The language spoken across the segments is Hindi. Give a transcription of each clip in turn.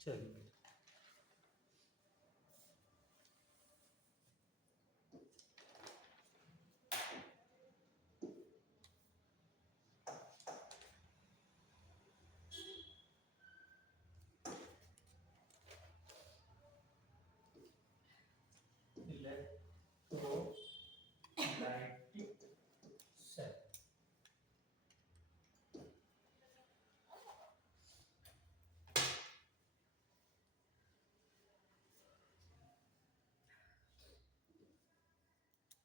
चलिए इलेक्ट्रोलाइटिक सेल।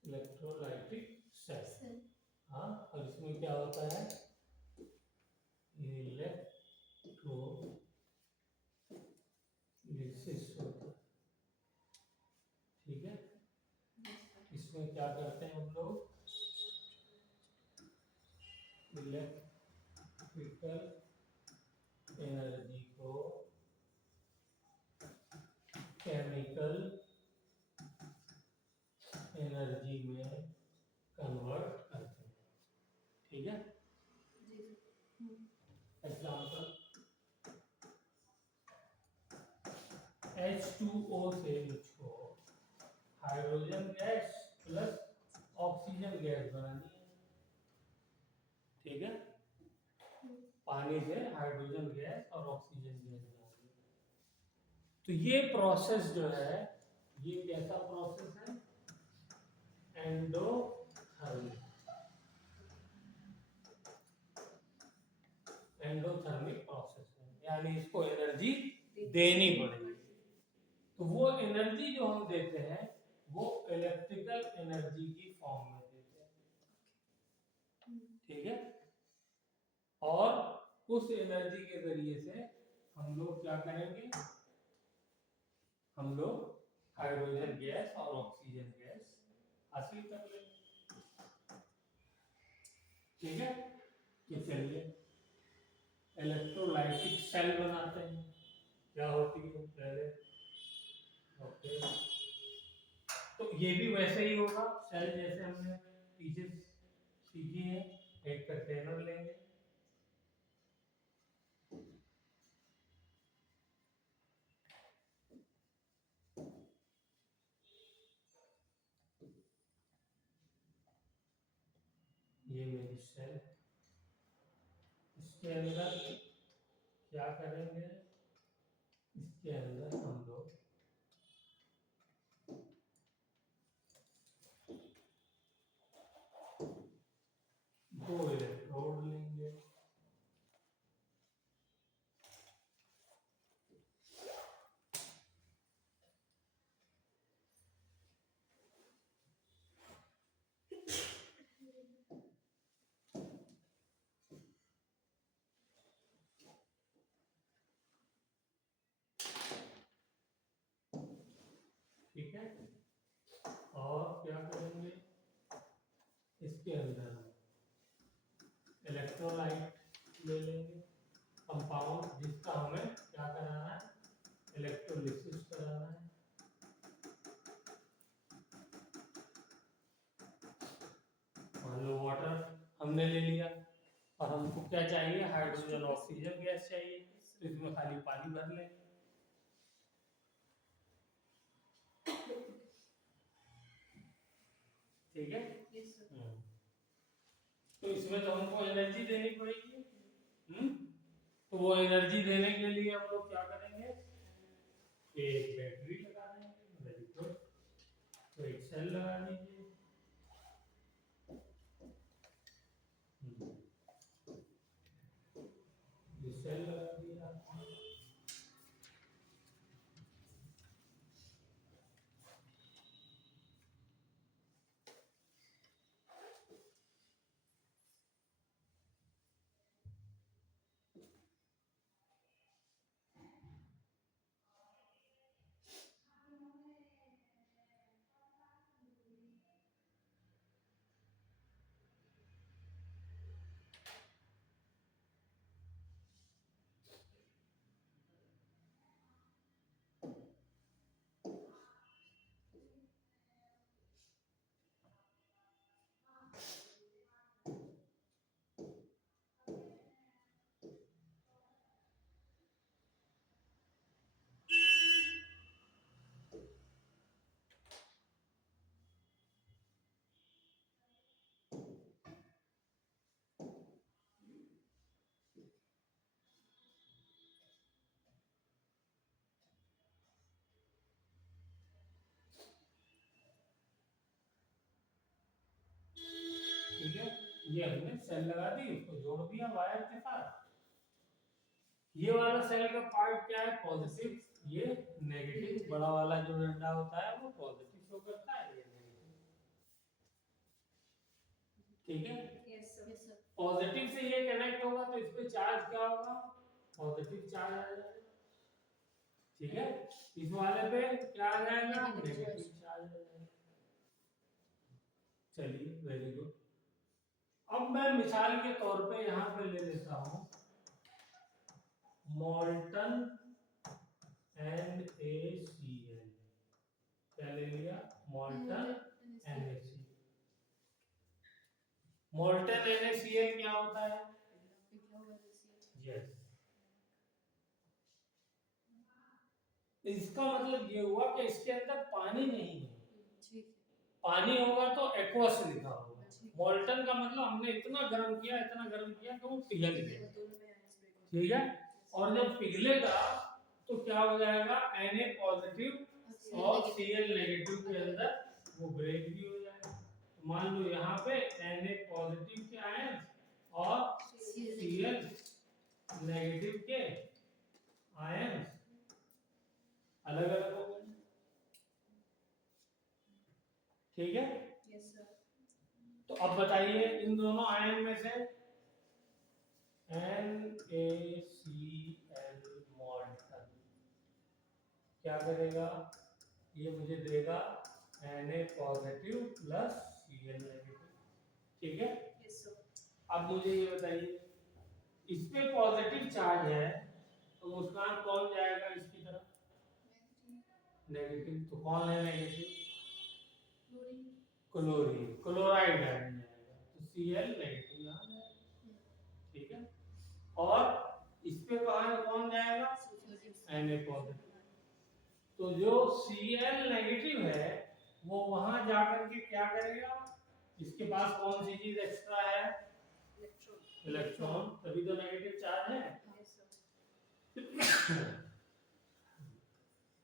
इलेक्ट्रोलाइटिक सेल, हाँ, और इसमें क्या होता है, इलेक्ट्रोलिसिस होता है। ठीक है, इसमें क्या करते हैं हम लोग, इलेक्ट्रिकल एनर्जी को केमिकल एनर्जी में कन्वर्ट करते हैं। ठीक है, एग्जाम्पल, H2O से मुझको hydrogen gas plus oxygen gas बनानी है। ठीक है, पानी से हाइड्रोजन गैस और ऑक्सीजन गैस बनानी है। तो ये प्रोसेस जो है, ये कैसा प्रोसेस है, एंडोथर्मिक। एंडोथर्मिक प्रोसेस है, यानी इसको एनर्जी देनी पड़ेगी। तो वो एनर्जी जो हम देते हैं वो इलेक्ट्रिकल एनर्जी की फॉर्म में देते हैं। ठीक है, और उस एनर्जी के जरिए से हम लोग क्या करेंगे, हम लोग हाइड्रोजन गैस और ऑक्सीजन गैस हासिल कर लेंगे। ठीक है, तो चलिए इलेक्ट्रोलाइटिक सेल बनाते हैं। क्या होती है पहले, ओके, तो ये भी वैसे ही होगा सेल जैसे हमने पीछे सीखी है। एक कंटेनर लेंगे, ये मेरी सेल, इसके अंदर क्या करेंगे, इसके अंदर हम लोग दो इलेक्ट्रोड लेंगे। ठीक है, और क्या करेंगे, इसके अंदर इलेक्ट्रोलाइट ले लेंगे, कंपाउंड जिसका हमें क्या कराना है, इलेक्ट्रोलिसिस कराना है। मान लो वाटर हमने ले लिया और हमको क्या चाहिए, हाइड्रोजन ऑक्सीजन गैस चाहिए, तो इसमें खाली पानी भर लेंगे। ठीक है, तो इसमें तो हमको एनर्जी देनी पड़ेगी। तो वो एनर्जी देने के लिए हम लोग क्या करेंगे, एक बैटरी लगा देंगे, वेरी गुड, तो एक सेल लगा दीजिए। ये सेल लगा दिया, ये हमने सेल लगा दी, उसको जोड़ दिया वायर के साथ। ये वाला सेल का पार्ट क्या है, पॉजिटिव, ये नेगेटिव। बड़ा वाला जो डंडा होता है वो पॉजिटिव शो करता है, ये नेगेटिव। ठीक है, यस सर। पॉजिटिव से ये कनेक्ट होगा तो इस पे चार्ज क्या होगा, पॉजिटिव चार्ज आ जाएगा। ठीक है, इस वाले पे क्या आ जाएगा, नेगेटिव चार्ज आ जाएगा। चलिए, वेरी गुड। अब मैं मिसाल के तौर पे यहाँ पे ले लेता हूँ मोल्टन NaCl। क्या ले लिया, मोल्टन NaCl। मोल्टन NaCl क्या होता है, यस, इसका मतलब ये हुआ कि इसके अंदर पानी नहीं है। पानी होगा तो एक्वस लिखा होगा। मोल्टन का मतलब हमने इतना गर्म किया कि वो पिघल गया। ठीक है, और जब पिघलेगा तो क्या हो जाएगा, Na पॉजिटिव और Cl नेगेटिव के अंदर वो ब्रेक भी हो जाएगा। तो मान लो यहाँ पे Na पॉजिटिव के आयन और Cl नेगेटिव के आयन अलग अलग हो गए। ठीक है, यस सर। तो अब बताइए इन दोनों आयन में से NaCl मोल्टन क्या करेगा, ये मुझे देगा Na positive plus Cl negative. ठीक है, यस सर। अब मुझे ये बताइए, इस पे पॉजिटिव चार्ज है तो मुस्कान कौन जाएगा इसकी तरफ, नेगेटिव। तो कौन है नेगेटिव, क्लोरीन, क्लोराइड जाएगा, तो Cl नेगेटिव यहाँ जाएगा। ठीक है, और इस पे कौन जाएगा, Na पॉजिटिव। तो जो Cl नेगेटिव है वो वहां जाकर के क्या करेगा, इसके पास कौन सी चीज एक्स्ट्रा है, इलेक्ट्रॉन, तभी तो नेगेटिव चार्ज है।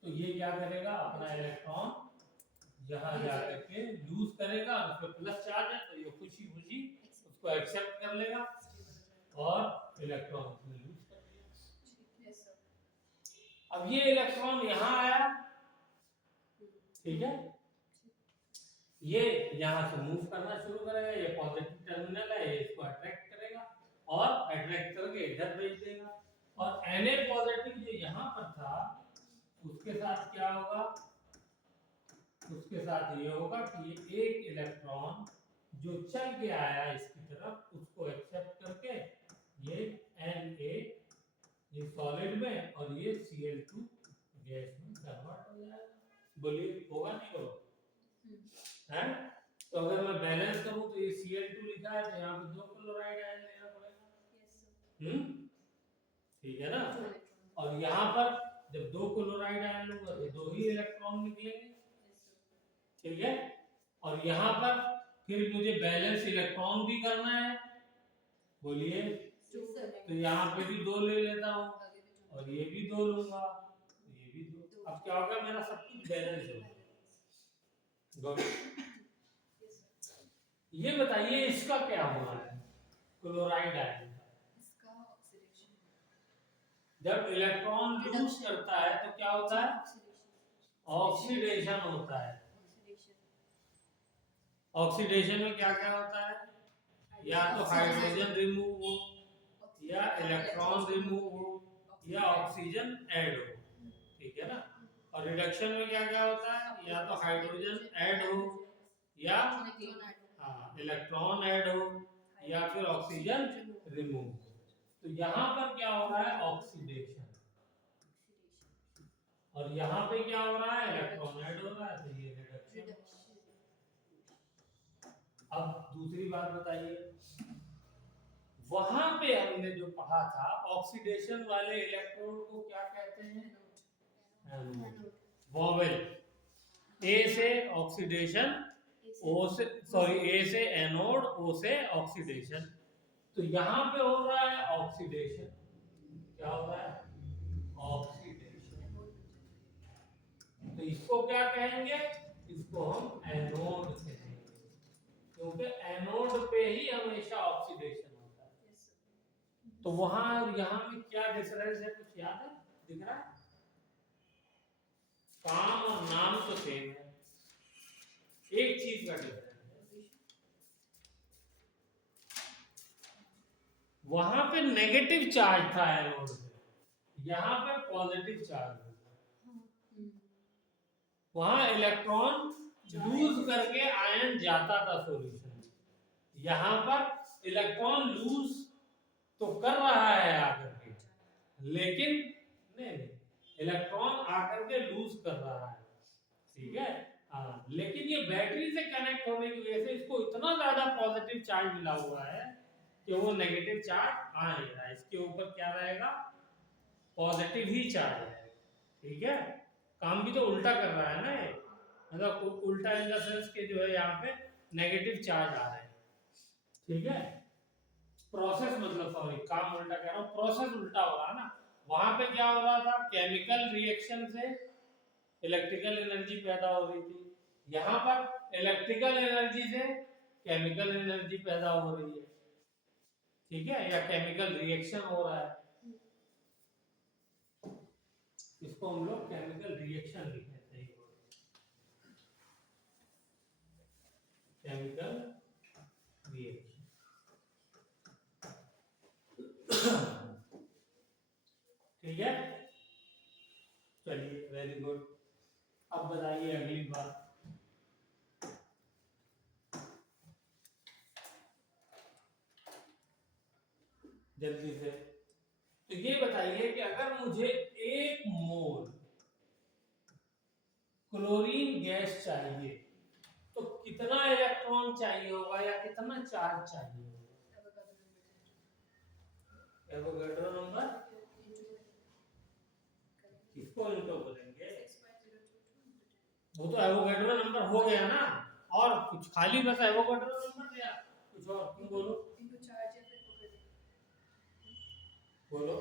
तो ये क्या करेगा, अपना इलेक्ट्रॉन यहाँ जाकर के यूज करेगा, उस पर प्लस चार्ज है तो ये खुशी खुशी उसको एक्सेप्ट कर लेगा और इलेक्ट्रॉन उसने यूज कर लिया। अब ये इलेक्ट्रॉन यहाँ आया, ठीक है, ये यहाँ से मूव करना शुरू करेगा, ये पॉजिटिव टर्मिनल है, ये इसको अट्रैक्ट करेगा और अट्रैक्ट करके इधर भेज देगा। और Na पॉजिटिव जो यहाँ पर था उसके साथ क्या होगा, उसके साथ ये होगा कि ये एक इलेक्ट्रॉन जो चल के आया इसकी तरफ उसको एक्सेप्ट करके ये Na ये सॉलिड में और ये Cl2 गैस में कन्वर्ट हो जाएगा। बोलिए होगा नहीं होगा, है? तो अगर मैं बैलेंस करूं तो ये Cl2 लिखा है तो यहाँ पे 2 क्लोराइड आयन लेना पड़ेगा। ठीक है ना, और यहाँ पर जब 2 क्लोराइड आयन लूंगा तो 2 ही इलेक्ट्रॉन निकलेंगे। ठीक है, और यहाँ पर फिर मुझे बैलेंस इलेक्ट्रॉन भी करना है, बोलिए, तो यहाँ पे भी 2 ले लेता हूँ और ये भी 2 लूंगा, तो ये भी 2। अब क्या होगा, मेरा सब कुछ बैलेंस होगा। ये बताइए इसका क्या हुआ है, क्लोराइड आयन जब इलेक्ट्रॉन लूज करता है तो क्या होता है, ऑक्सीडेशन होता है। ऑक्सीडेशन में क्या क्या होता है, या तो हाइड्रोजन रिमूव हो, या इलेक्ट्रॉन रिमूव हो, या ऑक्सीजन ऐड हो। ठीक है ना, और रिडक्शन में क्या क्या होता है, या तो हाइड्रोजन ऐड हो, या इलेक्ट्रॉन ऐड हो, या फिर ऑक्सीजन रिमूव हो। तो यहाँ पर क्या हो रहा है, ऑक्सीडेशन, और यहाँ पे क्या हो रहा है, इलेक्ट्रॉन ऐड हो रहा है, तो ये रिडक्शन। अब दूसरी बात बताइए, वहां पे हमने जो पढ़ा था ऑक्सीडेशन वाले इलेक्ट्रोड को क्या कहते हैं, एनोड। वोवेल, ए से ऑक्सीडेशन, ओ से सॉरी ए से एनोड, ओ से ऑक्सीडेशन। तो यहाँ पे हो रहा है ऑक्सीडेशन, क्या हो रहा है, ऑक्सीडेशन। तो इसको क्या कहेंगे, इसको हम एनोड कहेंगे, क्योंकि एनोड पे ही हमेशा ऑक्सीडेशन होता है। तो वहां और यहाँ में क्या डिफरेंस है, कुछ याद है, दिख रहा है? काम और नाम तो सेम है, एक चीज का डिफरेंस है, वहां पे नेगेटिव चार्ज था एनोड पे, यहाँ पे पॉजिटिव चार्ज है। वहां इलेक्ट्रॉन लूज करके आयन जाता था सॉल्यूशन में, यहाँ पर इलेक्ट्रॉन लूज तो कर रहा है आकर के, लेकिन नहीं, इलेक्ट्रॉन आकर के लूज कर रहा है, ठीक है। हाँ, लेकिन ये बैटरी से कनेक्ट होने की वजह से इसको इतना ज्यादा पॉजिटिव चार्ज मिला हुआ है कि वो नेगेटिव चार्ज आ नहीं रहा है, इसके ऊपर क्या रहेगा, पॉजिटिव ही चार्ज है, ठीक है। काम भी तो उल्टा कर रहा है ना ये, मतलब उल्टा इन द सेंस के जो है यहाँ पे नेगेटिव चार्ज आ रहे हैं, ठीक है। प्रोसेस मतलब सॉरी, काम उल्टा कह रहा हूँ, प्रोसेस उल्टा हो रहा है ना। वहां पे क्या हो रहा था, केमिकल रिएक्शन से इलेक्ट्रिकल एनर्जी पैदा हो रही थी, यहाँ पर इलेक्ट्रिकल एनर्जी से केमिकल एनर्जी पैदा हो रही है, ठीक है, या केमिकल रिएक्शन हो रहा है, इसको हम लोग केमिकल रिएक्शन लिखते हैं, केमिकल रिएक्शन। ठीक है, चलिए वेरी गुड। अब बताइए अगली बात, जल्दी से। तो ये बताइए कि अगर मुझे 1 मोल क्लोरीन गैस चाहिए तो कितना इलेक्ट्रॉन चाहिए होगा या कितना चार्ज चाहिए होगा? एवोगाड्रो नंबर किसको इनको बोलेंगे? वो तो एवोगाड्रो नंबर हो गया ना, और कुछ खाली बस एवोगाड्रो नंबर या कुछ और? तुम बोलो बोलो।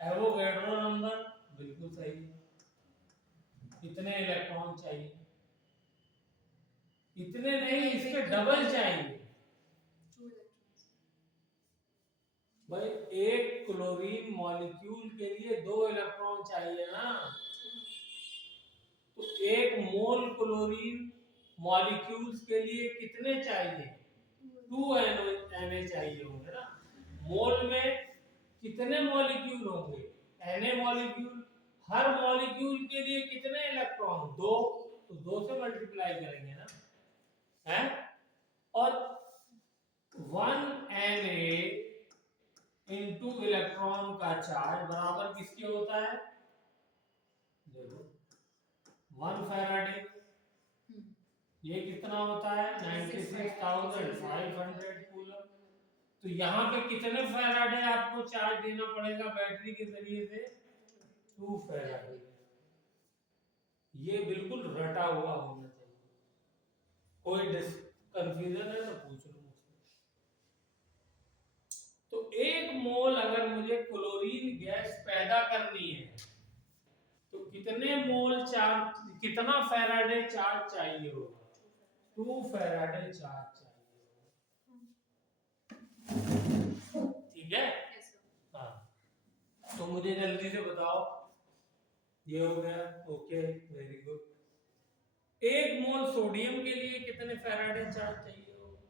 एवोगाड्रो नंबर बिल्कुल सही। कितने इलेक्ट्रॉन चाहिए? इतने नहीं, इसके डबल चाहिए भाई। एक क्लोरीन मॉलिक्यूल के लिए 2 इलेक्ट्रॉन चाहिए ना, तो 1 मोल क्लोरीन मॉलिक्यूल्स के लिए कितने चाहिए? 2 Na चाहिए होंगे ना। मोल में कितने मॉलिक्यूल होंगे? Na molecule. हर मॉलिक्यूल के लिए कितने इलेक्ट्रॉन? 2, तो 2 से मल्टीप्लाई करेंगे ना, है। और 1 Na इनटू इलेक्ट्रॉन का चार्ज बराबर किसके होता है? देखो 1 फैराडे, ये कितना होता है? 96,500 कूलम। तो यहाँ पे कितने फैराडे आपको चार्ज देना पड़ेगा बैटरी के जरिए से? 2 फैराडे। ये बिल्कुल रटा हुआ होना चाहिए, कोई कंफ्यूजन है तो पूछ लो मुझसे। तो 1 मोल अगर मुझे क्लोरीन गैस पैदा करनी है तो कितने मोल चार्ज, कितना फैराडे चार्ज चाहिए होगा? 2 फैराडे चार्ज चाहिए होगा, ठीक है। हाँ, तो मुझे जल्दी से बताओ, ये हो गया, ओके वेरी गुड। 1 मोल सोडियम के लिए कितने फैराडे चार्ज चाहिए होगा?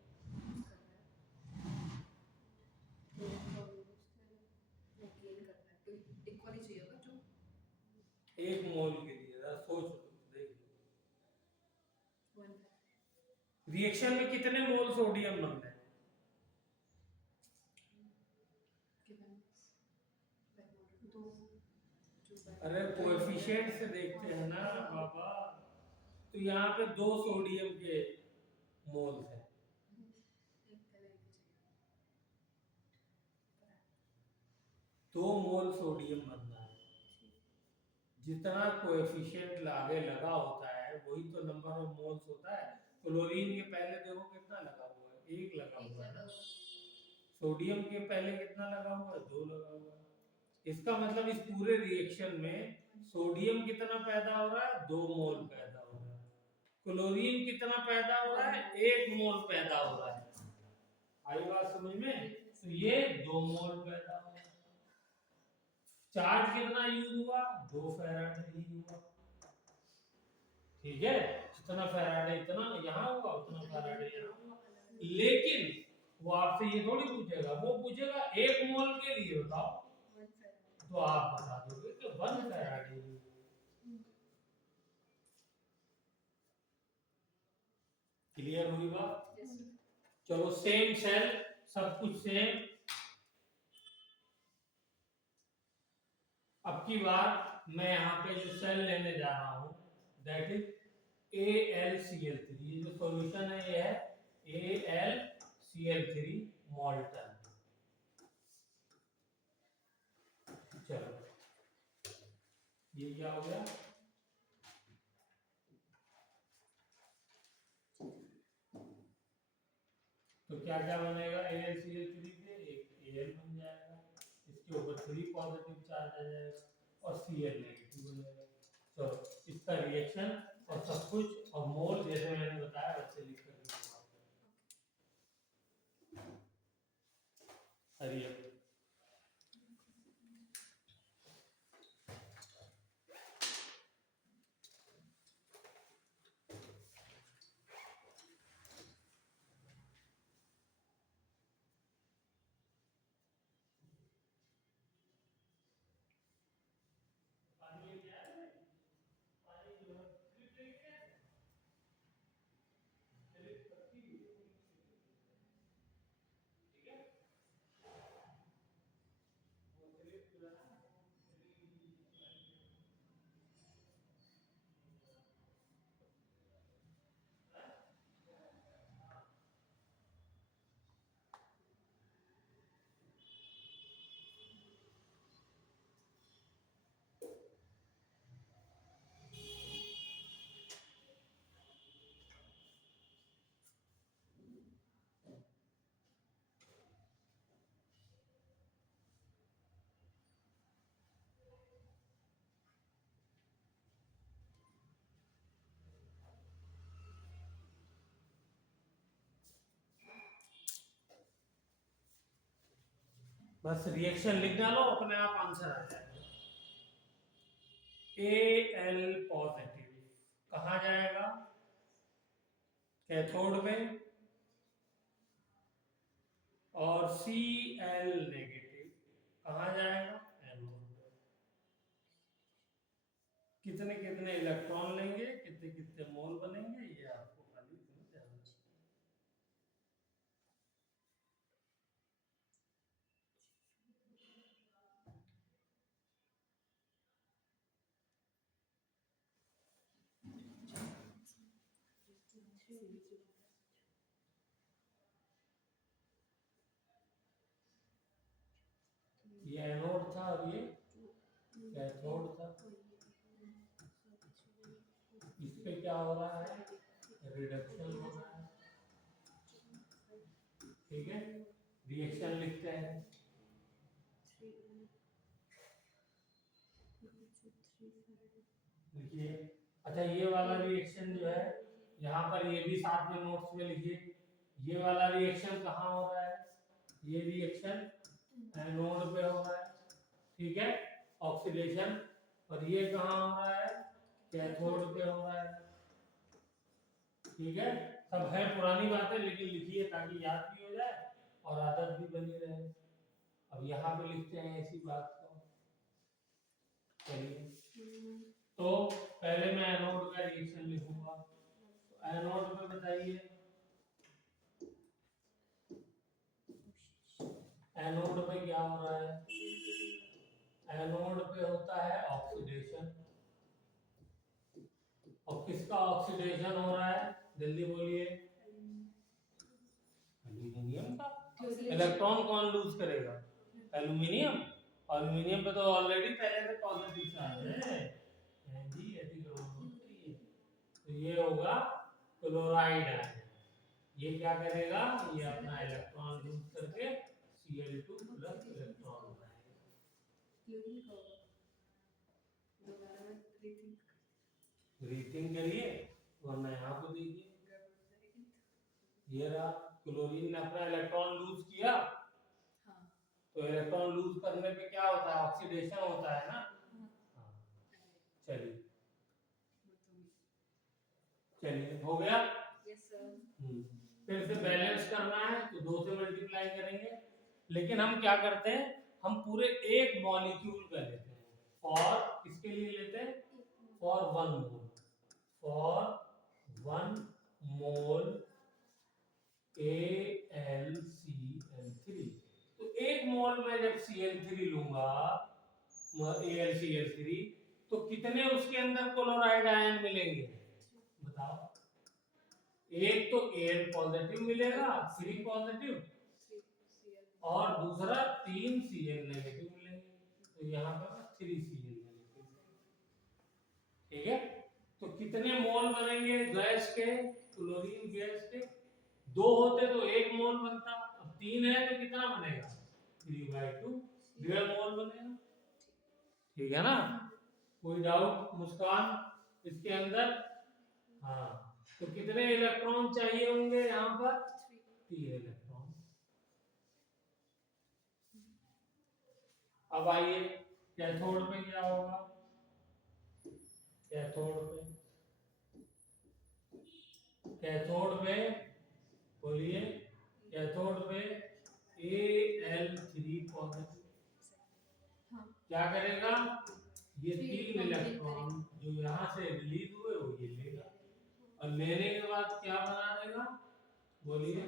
1 मोल के लिए सोच देख, रिएक्शन में कितने मोल सोडियम बन रहे हैं? अरे कोएफिशिएंट से देखते हैं ना बाबा, तो यहाँ पे 2 सोडियम के मोल्स हैं, 2 मोल सोडियम बनना है। जितना कोएफिशिएंट आगे लगा होता है वही तो नंबर ऑफ मोल्स होता है। क्लोरीन के पहले देखो कितना लगा हुआ है, 1 लगा हुआ है। सोडियम के पहले कितना लगा हुआ है? 2 लगा हुआ है। इसका मतलब इस पूरे रिएक्शन में सोडियम कितना पैदा हो रहा है, 2 मोल पैदा हो रहा है। क्लोरीन कितना पैदा हो रहा है, 1 मोल पैदा हो रहा है। आई बात समझ में? तो ये 2 मोल पैदा हो रहा है। चार्ज कितना यूज हुआ, 2 फैराडे ही हुआ। ठीक है, जितना फैराडे इतना यहाँ हुआ, उतना फैराडे यहाँ हुआ। लेकिन वो आपसे ये थोड़ी पूछेगा, वो पूछेगा 1 मोल के लिए बताओ, तो आप बता दोगे कि 1 फैराडे। क्लियर हुई बात? चलो, सेम सेल, सब कुछ सेम। अब की बार मैं यहाँ पे जो सेल लेने जा रहा हूँ, दैट इज AlCl3। ये जो सॉल्यूशन है ये है AlCl3 मोल्टन। चलो, ये क्या हो गया, तो क्या क्या बनेगा, AlCl3 पे एक Al बन जाएगा, इसके ऊपर 3 पॉजिटिव चार्ज आ जाएगा और Cl नेगेटिव बनेगा। चलो, इसका रिएक्शन और सब कुछ और मोल जैसे मैंने बताया वैसे लिख कर हरिया। बस रिएक्शन लिख डालो, अपने आप आंसर आ जाएगा। Al पॉजिटिव कहाँ जाएगा, कैथोड में, और Cl नेगेटिव कहाँ जाएगा, एनोड में। कितने कितने इलेक्ट्रॉन लेंगे, कितने कितने मोल बनेंगे, ये आपको खाली इसमें ध्यान रखना है। ये एनोड था और ये कैथोड था। इस पे क्या हो रहा है, रिडक्शन हो रहा है। ठीक है, रिएक्शन लिखते हैं। लिखिए। अच्छा, ये वाला रिएक्शन जो है, यहाँ पर ये भी साथ में नोट्स में लिखिए। ये वाला रिएक्शन कहाँ हो रहा है, ये रिएक्शन एनोड पे हो रहा है। ठीक है, ऑक्सीडेशन। और ये कहाँ हो रहा है, कैथोड पे हो रहा है। ठीक है, सब है पुरानी बातें, लेकिन लिखिए ताकि याद भी हो जाए और आदत भी बनी रहे। अब यहाँ पे लिखते हैं इसी बात को। चलिए, तो पहले मैं एनोड का रिएक्शन लिखूंगा। तो एनोड पे बताइए, एनोड पे क्या हो रहा है, एनोड पे होता है ऑक्सीडेशन। और किसका ऑक्सीडेशन हो रहा है, जल्दी बोलिए, एल्यूमिनियम का। इलेक्ट्रॉन कौन लूज करेगा, एल्यूमिनियम। एल्यूमिनियम पे तो ऑलरेडी पहले से पॉजिटिव चार्ज है जी, ऐसी जरूरत नहीं है। तो ये होगा क्लोराइड आयन। ये क्या करेगा, ये अपना इलेक्ट्रॉन लूज करके Cl2 प्लस इलेक्ट्रॉन बनाएगा। रीथिंक करिए, वरना यहाँ को देखिए, ये रहा क्लोरीन ने अपना इलेक्ट्रॉन लूज किया। तो इलेक्ट्रॉन लूज करने पे क्या होता है, ऑक्सीडेशन होता है ना। चलिए चलिए हो गया। फिर से बैलेंस करना है तो 2 से मल्टीप्लाई करेंगे, लेकिन हम क्या करते हैं, हम पूरे एक मॉलिक्यूल का लेते हैं। फॉर किसके लिए लेते हैं, for 1 mole, for 1 mole AlCl3। तो 1 मोल में जब Cl3 लूंगा, AlCl3, तो कितने उसके अंदर क्लोराइड आयन मिलेंगे बताओ। एक तो Al पॉजिटिव मिलेगा, 3 पॉजिटिव, और दूसरा 3 Cl नेगेटिव मिलेंगे। तो यहाँ पर 3 Cl नेगेटिव, ठीक है। तो कितने मोल बनेंगे गैस के, क्लोरीन गैस के, 2 होते तो 1 मोल बनता, अब 3 है तो कितना बनेगा, 3/2, 1.5 मोल बनेगा, ठीक है ना। कोई डाउट मुस्कान इसके अंदर? हाँ, तो कितने इलेक्ट्रॉन चाहिए होंगे यहाँ पर, 3 इलेक्ट्रॉन। अब आइए कैथोड पे क्या होगा, कैथोड पे बोलिए, कैथोड पे Al3 पॉजिटिव क्या करेगा, ये 3 इलेक्ट्रॉन जो यहाँ से रिलीज हुए वो ये लेगा, और लेने के बाद क्या बना देगा, बोलिए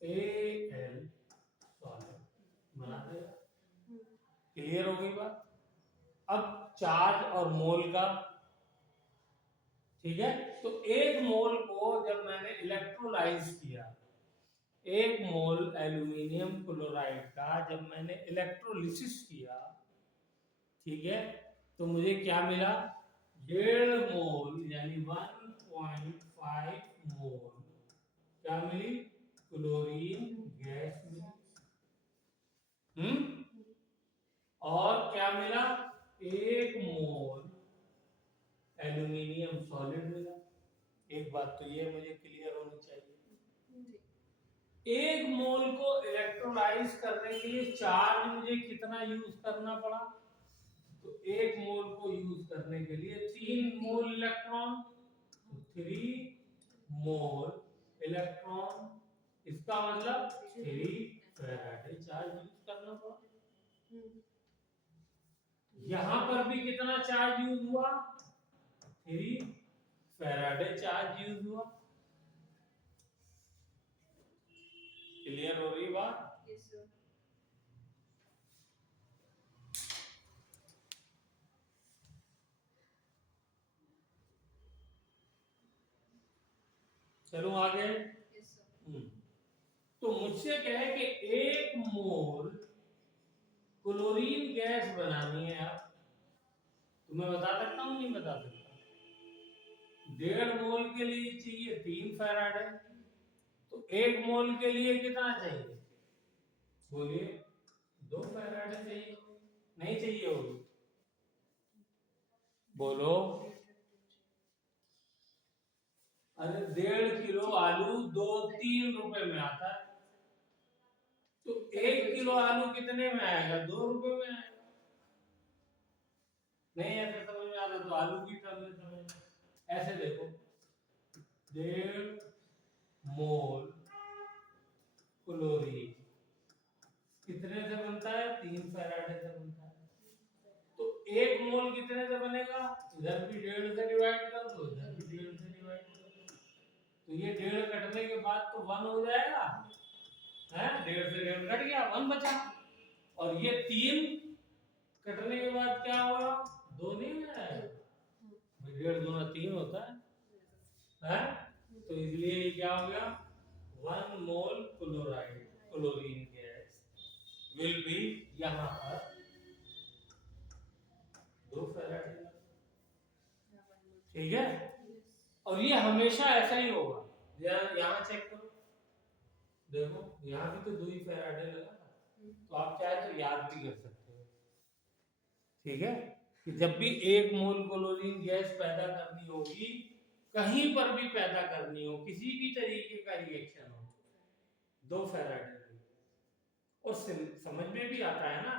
Al सॉलिड बना देगा। क्लियर हो गई बात। अब चार्ज और मोल का, ठीक है। तो 1 मोल को जब मैंने इलेक्ट्रोलाइज किया, 1 मोल एल्यूमिनियम क्लोराइड का जब मैंने इलेक्ट्रोलिसिस किया, ठीक है, तो मुझे क्या मिला, 1.5 मोल यानी 1.5 मोल क्या मिली, क्लोरीन गैस मिली। और क्या मिला, 1 मोल एल्यूमिनियम सॉलिड मिला। एक बात तो ये मुझे क्लियर होनी चाहिए, 1 मोल को इलेक्ट्रोलाइज करने के लिए चार्ज मुझे कितना यूज करना पड़ा, तो 1 मोल को यूज करने के लिए 3 मोल इलेक्ट्रॉन, तो 3 मोल इलेक्ट्रॉन, इसका मतलब 3 फैराडे चार्ज यूज करना पड़ा। यहां पर भी कितना चार्ज यूज हुआ, 3 फैराडे चार्ज यूज हुआ। क्लियर हो रही बात? Yes sir. चलो आगे। तो मुझसे कहे कि 1 मोल क्लोरीन गैस बनानी है आप, तो मैं बता सकता हूँ नहीं बता सकता, 1.5 मोल के लिए चाहिए 3 फैराडे, तो 1 मोल के लिए कितना चाहिए, बोलिए 2 फैराडे चाहिए, नहीं चाहिए होगी, बोलो। अरे 1.5 किलो आलू 2-3 रुपए में आता है, तो 1 किलो आलू कितने में आएगा, 2 रुपए में आएगा। नहीं ऐसे समझ में आता तो आलू की टर्म में समझ, ऐसे देखो 1.5 मोल क्लोरीन कितने से बनता है, 3 फैराडे से बनता है, तो 1 मोल कितने से बनेगा, इधर भी 1.5 से डिवाइड कर दो, इधर भी 1.5 से डिवाइड कर दो, तो ये 1.5 कटने के बाद तो 1 हो जाएगा, है 1.5 से 1.5 कट गया, 1 बचा, और ये 3 कटने के बाद क्या होगा, 2 नहीं है, 1.5 दूना 3 होता है? तो इसलिए ये क्या हो गया, 1 मोल क्लोरीन गैस विल बी यहाँ पर 2 फैराडे, ठीक है। और ये हमेशा ऐसा ही होगा, यहाँ चेक करो, देखो यहाँ भी तो 2 ही फैराडे लगा था, तो आप चाहे तो याद भी कर सकते हो, ठीक है, कि जब भी 1 मोल क्लोरीन गैस पैदा करनी होगी, कहीं पर भी पैदा करनी हो, किसी भी तरीके का रिएक्शन हो, 2 फैराडे और समझ में भी आता है ना,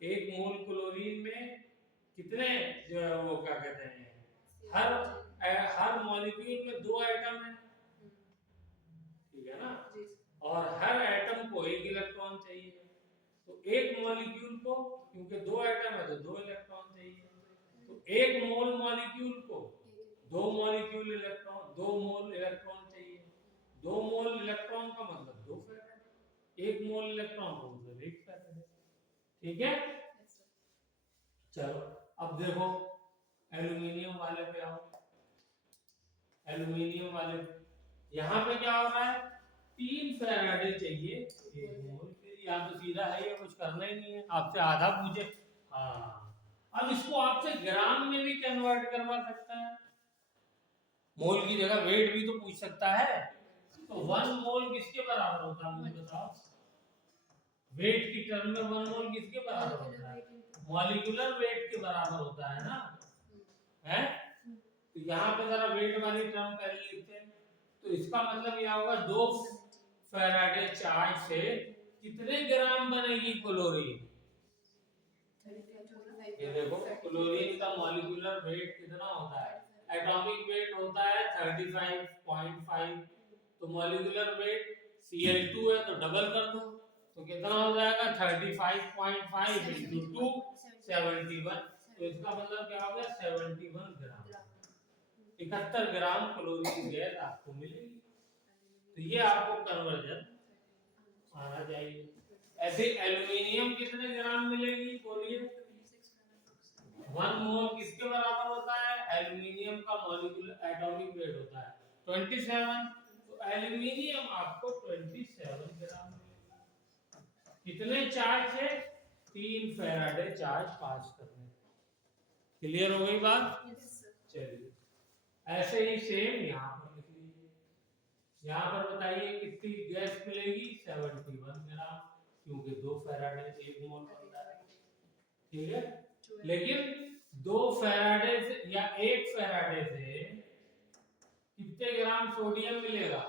1 मोल क्लोरीन में कितने जो है वो क्या कहते हैं, हर मॉलिक्यूल में 2 एटम है, ठीक है ना, और हर एटम को 1 इलेक्ट्रॉन चाहिए, तो 1 मॉलिक्यूल को, क्योंकि 2 एटम है तो 2 इलेक्ट्रॉन चाहिए, तो 1 मोल मॉलिक्यूल को 2 मॉलिक्यूल इलेक्ट्रॉन 2 मोल इलेक्ट्रॉन चाहिए, 2 मोल इलेक्ट्रॉन का मतलब 2 फैराडे, 1 मोल इलेक्ट्रॉन का मतलब 1 फैराडे, ठीक है। चलो अब देखो एल्यूमिनियम वाले पे आओ, एल्यूमिनियम वाले यहाँ पे क्या हो रहा है, 3 फैराडे चाहिए 1 मोल, या तो सीधा है, ये कुछ करना ही नहीं है, आपसे आधा पूछे, हाँ अब इसको आपसे ग्राम में भी कन्वर्ट करवा सकता है, मोल की जगह वेट भी तो पूछ सकता है, तो 1 मोल किसके बराबर होता है मुझे बताओ, वेट की टर्म में 1 मोल किसके बराबर होता है, मॉलिक्यूलर वेट के बराबर होता है ना, है, तो यहाँ पे जरा वेट वाली टर्म पहले लिखते हैं, तो इसका मतलब यह होगा 2 फैराडे चार्ज से कितने ग्राम बनेगी क्लोरीन, ये देखो क्लोरीन का मॉलिक्यूलर वेट कितना होता है, एटॉमिक वेट होता है 35.5, तो मॉलिक्यूलर वेट Cl2 है तो डबल कर दो, तो कितना हो जाएगा 35.5 into 2 71, तो इसका मतलब क्या हो गया 71 ग्राम, 71 ग्राम क्लोरीन गैस आपको मिलेगी, तो ये आपको कन्वर्जन आना चाहिए। ऐसे एल्युमिनियम कितने ग्राम मिलेगी बोलिए, 1 मोल किसके बराबर होता है, एल्युमिनियम का मॉलिक्यूलर एटॉमिक वेट होता है 27, तो एल्युमिनियम आपको 27 ग्राम मिलेगा, कितने चार्ज है, 3 फैराडे चार्ज पास करने, क्लियर हो गई बात, चलिए ऐसे ही सेम यहाँ पर लिख लीजिए, यहाँ पर बताइए कितनी गैस मिलेगी 71 ग्राम, क्योंकि 2 फैराडे 1 मोल बनता है, ठीक है, लेकिन 2 फैराडे से या 1 फैराडे से कितने ग्राम सोडियम मिलेगा,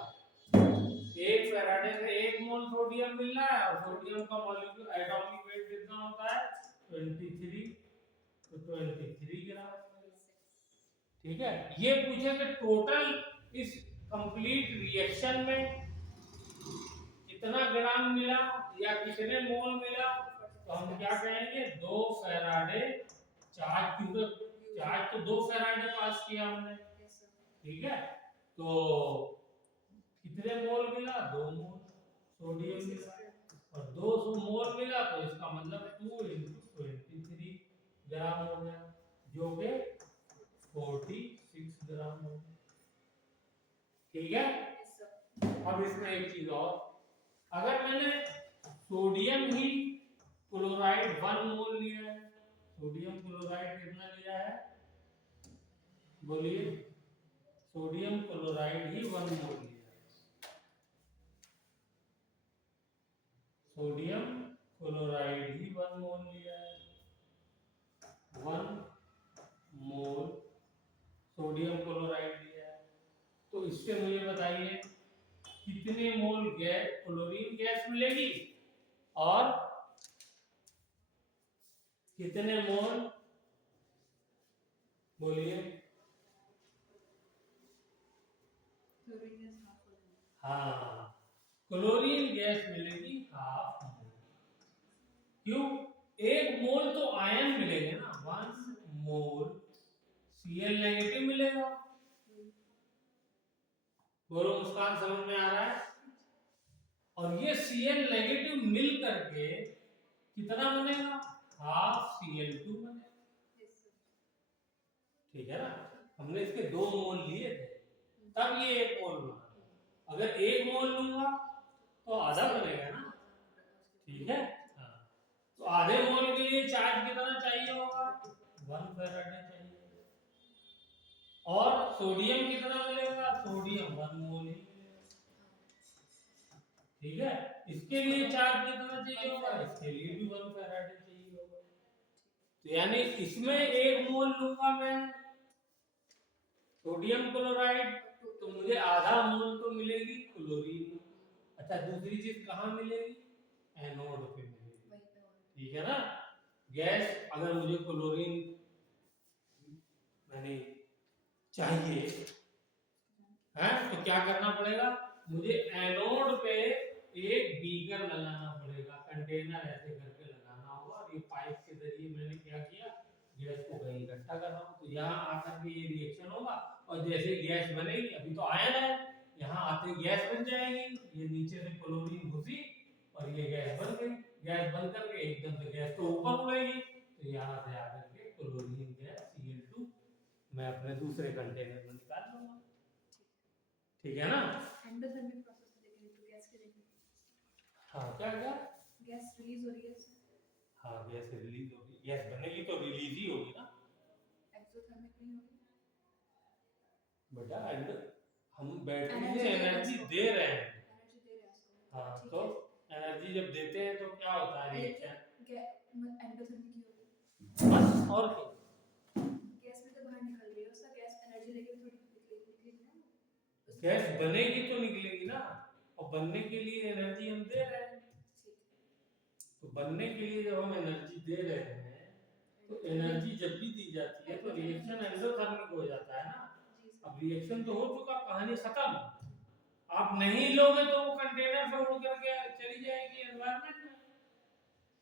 1 फैराडे से 1 मोल सोडियम मिल रहा है, और सोडियम का मॉलिक्यूल एटॉमिक वेट कितना होता है 23, तो 23 ग्राम, ठीक है, ये पूछे कि टोटल इस कंप्लीट रिएक्शन में कितना ग्राम मिला या कितने मोल मिला, तो हम क्या कहेंगे 2 फैराडे चार्ज, क्योंकि चार्ज तो 2 फैराडे पास किया हमने, ठीक है, तो कितने मोल मिला 2 मोल सोडियम मिला, और 200 मोल मिला, तो इसका मतलब 2 into 23 ग्राम हो गया, जो कि 46 ग्राम हो गया, ठीक है। अब इसमें एक चीज और, अगर मैंने सोडियम ही क्लोराइड 1 मोल लिया है, सोडियम क्लोराइड कितना लिया है बोलिए, सोडियम क्लोराइड ही 1 मोल लिया है, सोडियम क्लोराइड ही 1 मोल लिया है, 1 मोल सोडियम क्लोराइड लिया है, तो इससे मुझे बताइए कितने मोल गैस क्लोरीन गैस मिलेगी, और कितने मोल बोलिए, हाँ क्लोरीन गैस मिलेगी हाफ मोल, क्यों, 1 मोल तो आयन मिलेंगे ना, 1 मोल Cl नेगेटिव मिलेगा, बोलो मुस्कान समझ में आ रहा है, और ये Cl नेगेटिव मिल करके कितना बनेगा, हाफ Cl2 बनेगा, ठीक है ना, हमने इसके 2 मोल लिए थे तब ये 1 मोल बना, अगर 1 मोल लूंगा तो आधा बनेगा ना, ठीक है, हाँ, तो आधे मोल के लिए चार्ज कितना चाहिए होगा 1 फैराडे चाहिए, और सोडियम कितना मिलेगा, सोडियम 1 मोल ही मिलेगा, ठीक है, इसके लिए चार्ज कितना चाहिए होगा, इसके लिए भी 1 फैराडे चाहिए होगा, तो यानी इसमें 1 मोल लूंगा मैं सोडियम क्लोराइड, तो मुझे आधा मोल तो मिलेगी क्लोरीन। अच्छा, दूसरी चीज कहाँ मिलेगी? एनोड पे मिलेगी। ठीक है ना? गैस अगर मुझे क्लोरीन मैंने चाहिए है तो क्या करना पड़ेगा? मुझे एनोड पे एक बीकर लगाना पड़ेगा, कंटेनर ऐसे करके लगाना होगा, और ये पाइप के जरिए मैंने क्या किया, गैस को कहीं इकट्ठा कर रहा हूँ। तो यहाँ आकर के ये रिएक्शन होगा, और जैसे गैस बनेगी, अभी तो आयन है, यहाँ आते गैस बन जाएगी, ये नीचे से क्लोरीन घुसी और ये गैस बन गई। गैस बन करके एकदम से गैस तो ऊपर उड़ेगी, तो यहाँ से आकर के क्लोरीन गैस Cl2 मैं अपने दूसरे कंटेनर में निकाल लूंगा। ठीक है ना? एंडोथर्मिक प्रोसेस में देखेंगे तो गैस के देखेंगे। हाँ, क्या क्या? गैस रिलीज हो रही है। हाँ, गैस रिलीज होगी, गैस बनेगी तो रिलीज ही होगी ना, एक्सोथर्मिक नहीं होगी बेटा। हम बैटरी से एनर्जी दे रहे हैं। एनर्जी दे रहे हैं उसको। हाँ, तो एनर्जी जब देते हैं तो क्या होता है रिएक्शन? एंडोथर्मिक ही होगी बस, और क्या? गैस में तो बाहर निकल रही है, उसका गैस एनर्जी लेके भी थोड़ी निकलेगी ना। गैस बनेगी तो निकलेगी ना, और बनने के लिए एनर्जी हम दे रहे हैं। तो बनने के लिए जब हम एनर्जी दे रहे हैं, तो एनर्जी जब भी दी जाती है तो रिएक्शन एंडोथर्मिक हो जाता है ना। अब रिएक्शन तो हो चुका, कहानी खत्म। आप नहीं लोगे तो वो कंटेनर से उड़ करके चली जाएगी एनवायरनमेंट में,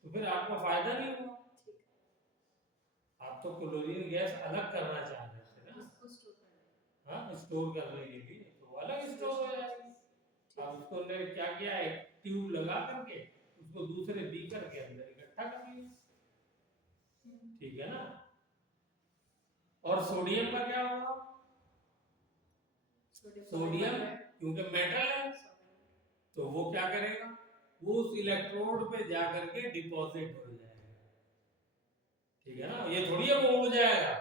तो फिर आपका फायदा नहीं हुआ। आप तो क्लोरीन गैस अलग करना चाह रहे थे ना, उसको स्टोर करना। हाँ, स्टोर करने के लिए, तो अलग स्टोर हो जाएगी। अब उसको ने क्या किया, एक ट्यूब लगा करके उसको दूसरे बीकर के अंदर इकट्ठा कर लिया। ठीक है ना? और सोडियम का क्या होगा? सोडियम क्योंकि मेटल है, तो वो क्या करेगा, वो उस इलेक्ट्रोड पे जाकर के डिपॉजिट हो जाएगा। ठीक है ना? ये थोड़ी है वो उड़ जाएगा,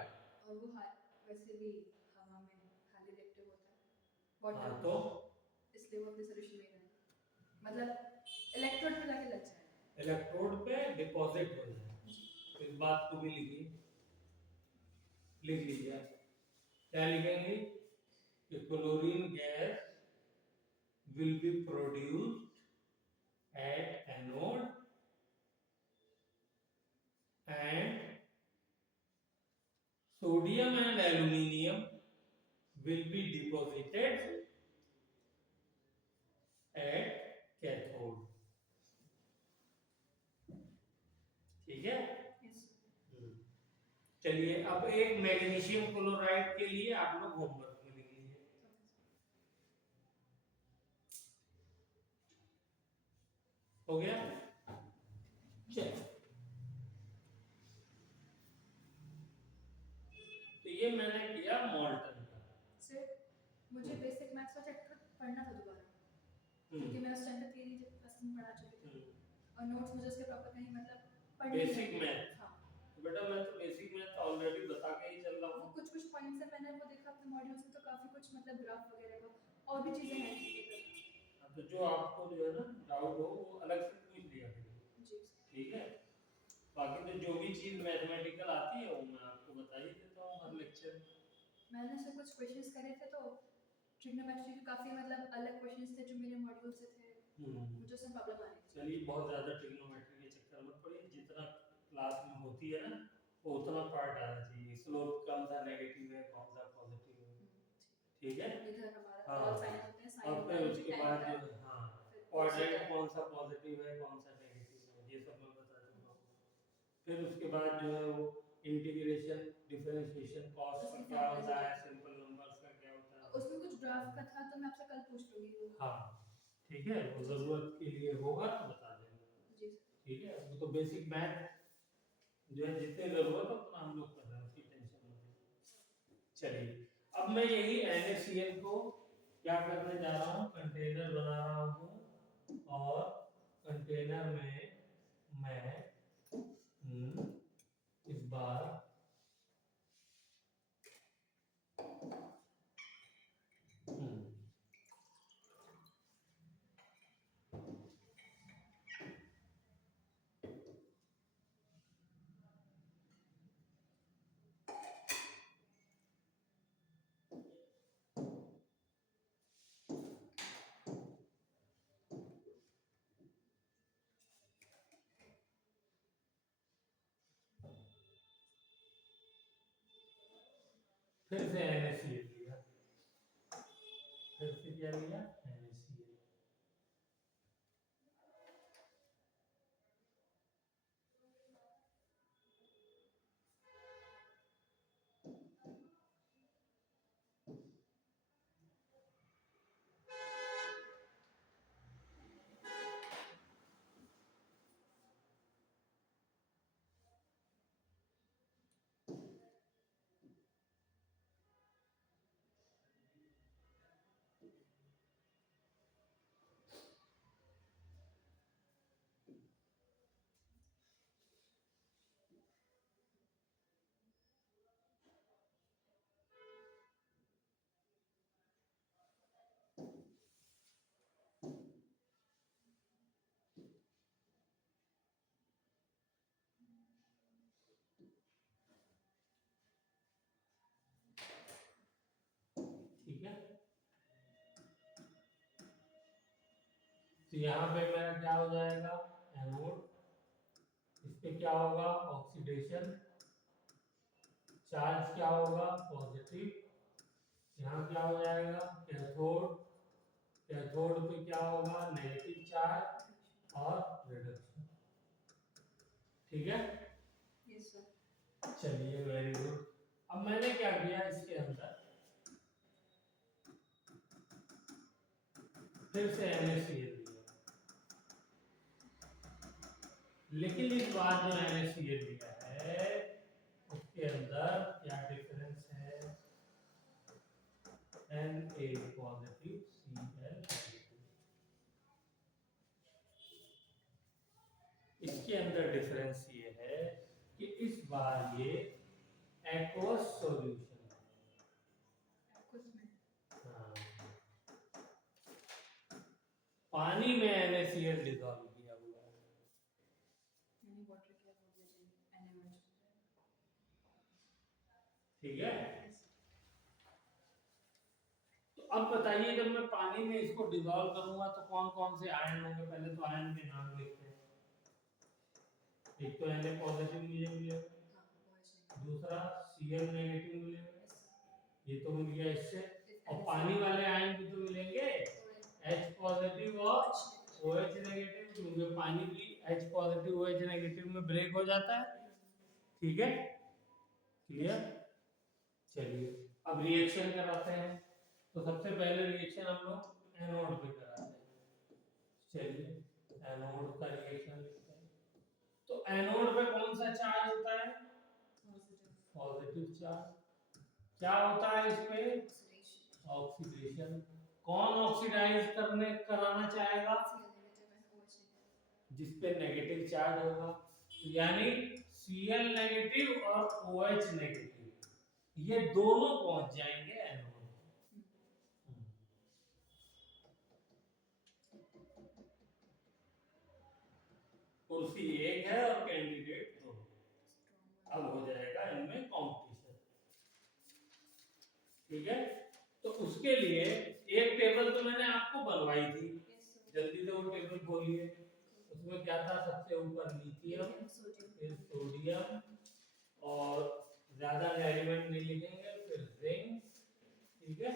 और वो वैसे भी हवा में हाईली रिएक्टिव होता है वाटर। हाँ, तो इसलिए वो अपने सॉल्यूशन में रहेगा, मतलब इलेक्ट्रोड पे जाके लग जाएगा, इलेक्ट्रोड पे डिपॉजिट हो जाएगा। इस बात को भी लिख लीजिए। क्या लिखेंगे कि chlorine gas will be produced at anode and sodium and aluminium will be deposited at cathode. ठीक है? चलिए, अब एक मैग्नीशियम क्लोराइड के लिए आप लोग होमवर्क में लिख लीजिए। हो गया? चलिए, तो ये मैंने किया मोल्टन का। सर मुझे बेसिक मैथ्स का चैप्टर पढ़ना था दोबारा, क्योंकि मैं उस टाइम पे थियरी क्लासेस में पढ़ा चुकी थी, और नोट्स मुझे उसके प्रॉपर कहीं मतलब पढ़ने बेसिक मैथ। हाँ, तो बेटा मैं तो बेसिक मैथ ऑलरेडी बता के ही चल रहा हूँ। वो कुछ पॉइंट्स है, मैंने वो देखा अपने मॉड्यूल से, तो काफी कुछ मतलब ग्राफ वगैरह का और भी चीजें हैं मतलब। तो जो आपको जो है ना डाउट हो वो अलग से पूछ लिया करिए। जी ठीक है? बाकी तो जो भी चीज मैथमेटिकल आती है वो मैं आपको बता ही देता हूँ हर लेक्चर में। मैंने से कुछ क्वेश्चंस करे थे, तो ट्रिग्नोमेट्री के काफी मतलब अलग क्वेश्चंस थे जो मेरे मॉड्यूल से थे, मुझे उसमें प्रॉब्लम आ रही थी। चलिए, बहुत ज्यादा ट्रिग्नोमेट्री के चक्कर मत पड़िए, जितना क्लास में होती है ना वो उतना पार्ट आना चाहिए। स्लोप कौन सा नेगेटिव है, कौन सा पॉजिटिव है। ठीक है? इधर हमारा हाँ, कॉल साइन होते हैं, साइन और होता फिर है, उसके बाद जो है, हाँ, क्वाड्रेंट कौन सा पॉजिटिव है कौन सा नेगेटिव है, ये सब मैं बता दूंगा। फिर उसके बाद जो है वो इंटीग्रेशन, डिफरेंशिएशन, कॉस का क्या होता है, सिंपल नंबर्स का क्या होता है, उसमें कुछ ग्राफ का था, तो मैं आपसे कल पूछ लूंगी। हाँ, ठीक है, वो जरूरत के लिए होगा तो बता देंगे। जी ठीक है? वो तो बेसिक मैथ जो है जितने जरूरत है उतना हम लोग कर रहे हैं, उसकी टेंशन मत लीजिए। चलिए, अब मैं यही NaCl को क्या करने जा रहा हूँ, कंटेनर बना रहा हूँ, और कंटेनर में मैं इस बार फिर से NaCl लिया, फिर से क्या लिया, NaCl। ठीक है, तो यहाँ पे मेरा क्या हो जाएगा, एनोड, इस पे क्या होगा, ऑक्सीडेशन, चार्ज क्या होगा, पॉजिटिव, यहाँ क्या हो जाएगा, कैथोड, कैथोड पे क्या होगा, नेगेटिव चार्ज और रिडक्शन। ठीक है, यस सर। चलिए वेरी गुड। अब मैंने क्या किया, इसके अंदर फिर से NaCl लिया, लेकिन इस बार जो NaCl लिया है उसके अंदर क्या डिफरेंस है, Na पॉजिटिव, Cl नेगेटिव। इसके अंदर डिफरेंस ये है कि इस बार ये एक्वस सॉल्यूशन है। हाँ, पानी में NaCl डिसॉल्व किया हुआ है। ठीक है, तो अब बताइए जब मैं पानी में इसको डिसॉल्व करूंगा तो कौन कौन से आयन होंगे, पहले तो आयन के नाम लिखते हैं। एक तो Na पॉजिटिव मुझे मिलेगा, दूसरा Cl नेगेटिव मिलेगा, ये तो मिल गया इससे, और पानी वाले आयन भी तो मिलेंगे, H पॉजिटिव और OH नेगेटिव, क्योंकि पानी भी H पॉजिटिव OH नेगेटिव में ब्रेक हो जाता है। ठीक है, क्लियर। चलिए अब रिएक्शन कराते हैं, तो सबसे पहले रिएक्शन हम लोग एनोड पे कराते हैं। चलिए एनोड का रिएक्शन लिखते हैं। तो एनोड पे कौन सा चार्ज होता है, पॉजिटिव चार्ज। क्या होता है इस पे, ऑक्सीडेशन। कौन ऑक्सीडाइज करने कराना चाहेगा, जिस पे नेगेटिव चार्ज होगा, यानी Cl नेगेटिव और OH नेगेटिव ये दोनों पहुंच जाएंगे एनोड। कुर्सी एक है और कैंडिडेट दो, अब हो जाएगा इनमें कंपटीशन। ठीक है, तो उसके लिए एक टेबल तो मैंने आपको बनवाई थी, जल्दी से वो टेबल खोलिए। उसमें क्या था, सबसे ऊपर लिथियम, फिर सोडियम, और ज्यादा एलिमेंट नहीं लिखेंगे, फिर जिंक, ठीक है,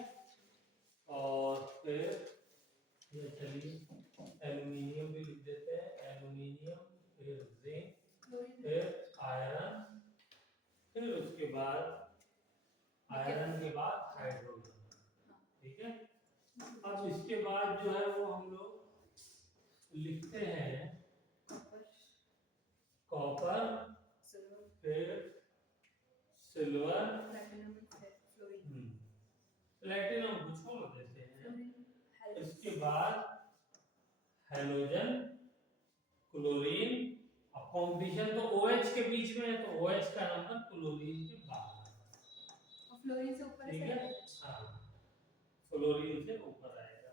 और फिर ये चलिए एल्युमिनियम भी लिख देते हैं, एल्युमिनियम, फिर जिंक, फिर आयरन, फिर उसके बाद आयरन के बाद हाइड्रोजन। ठीक है, अब इसके बाद जो है वो हम लोग लिखते हैं कॉपर, फिर सिल्वर, प्लेटिनम को छोड़ देते हैं, इसके बाद हैलोजन, क्लोरीन। अब कंपटीशन तो OH के बीच में है, तो OH का नंबर क्लोरीन के बाद और फ्लोरीन से ऊपर ठीक है, है, हाँ फ्लोरीन से ऊपर आएगा।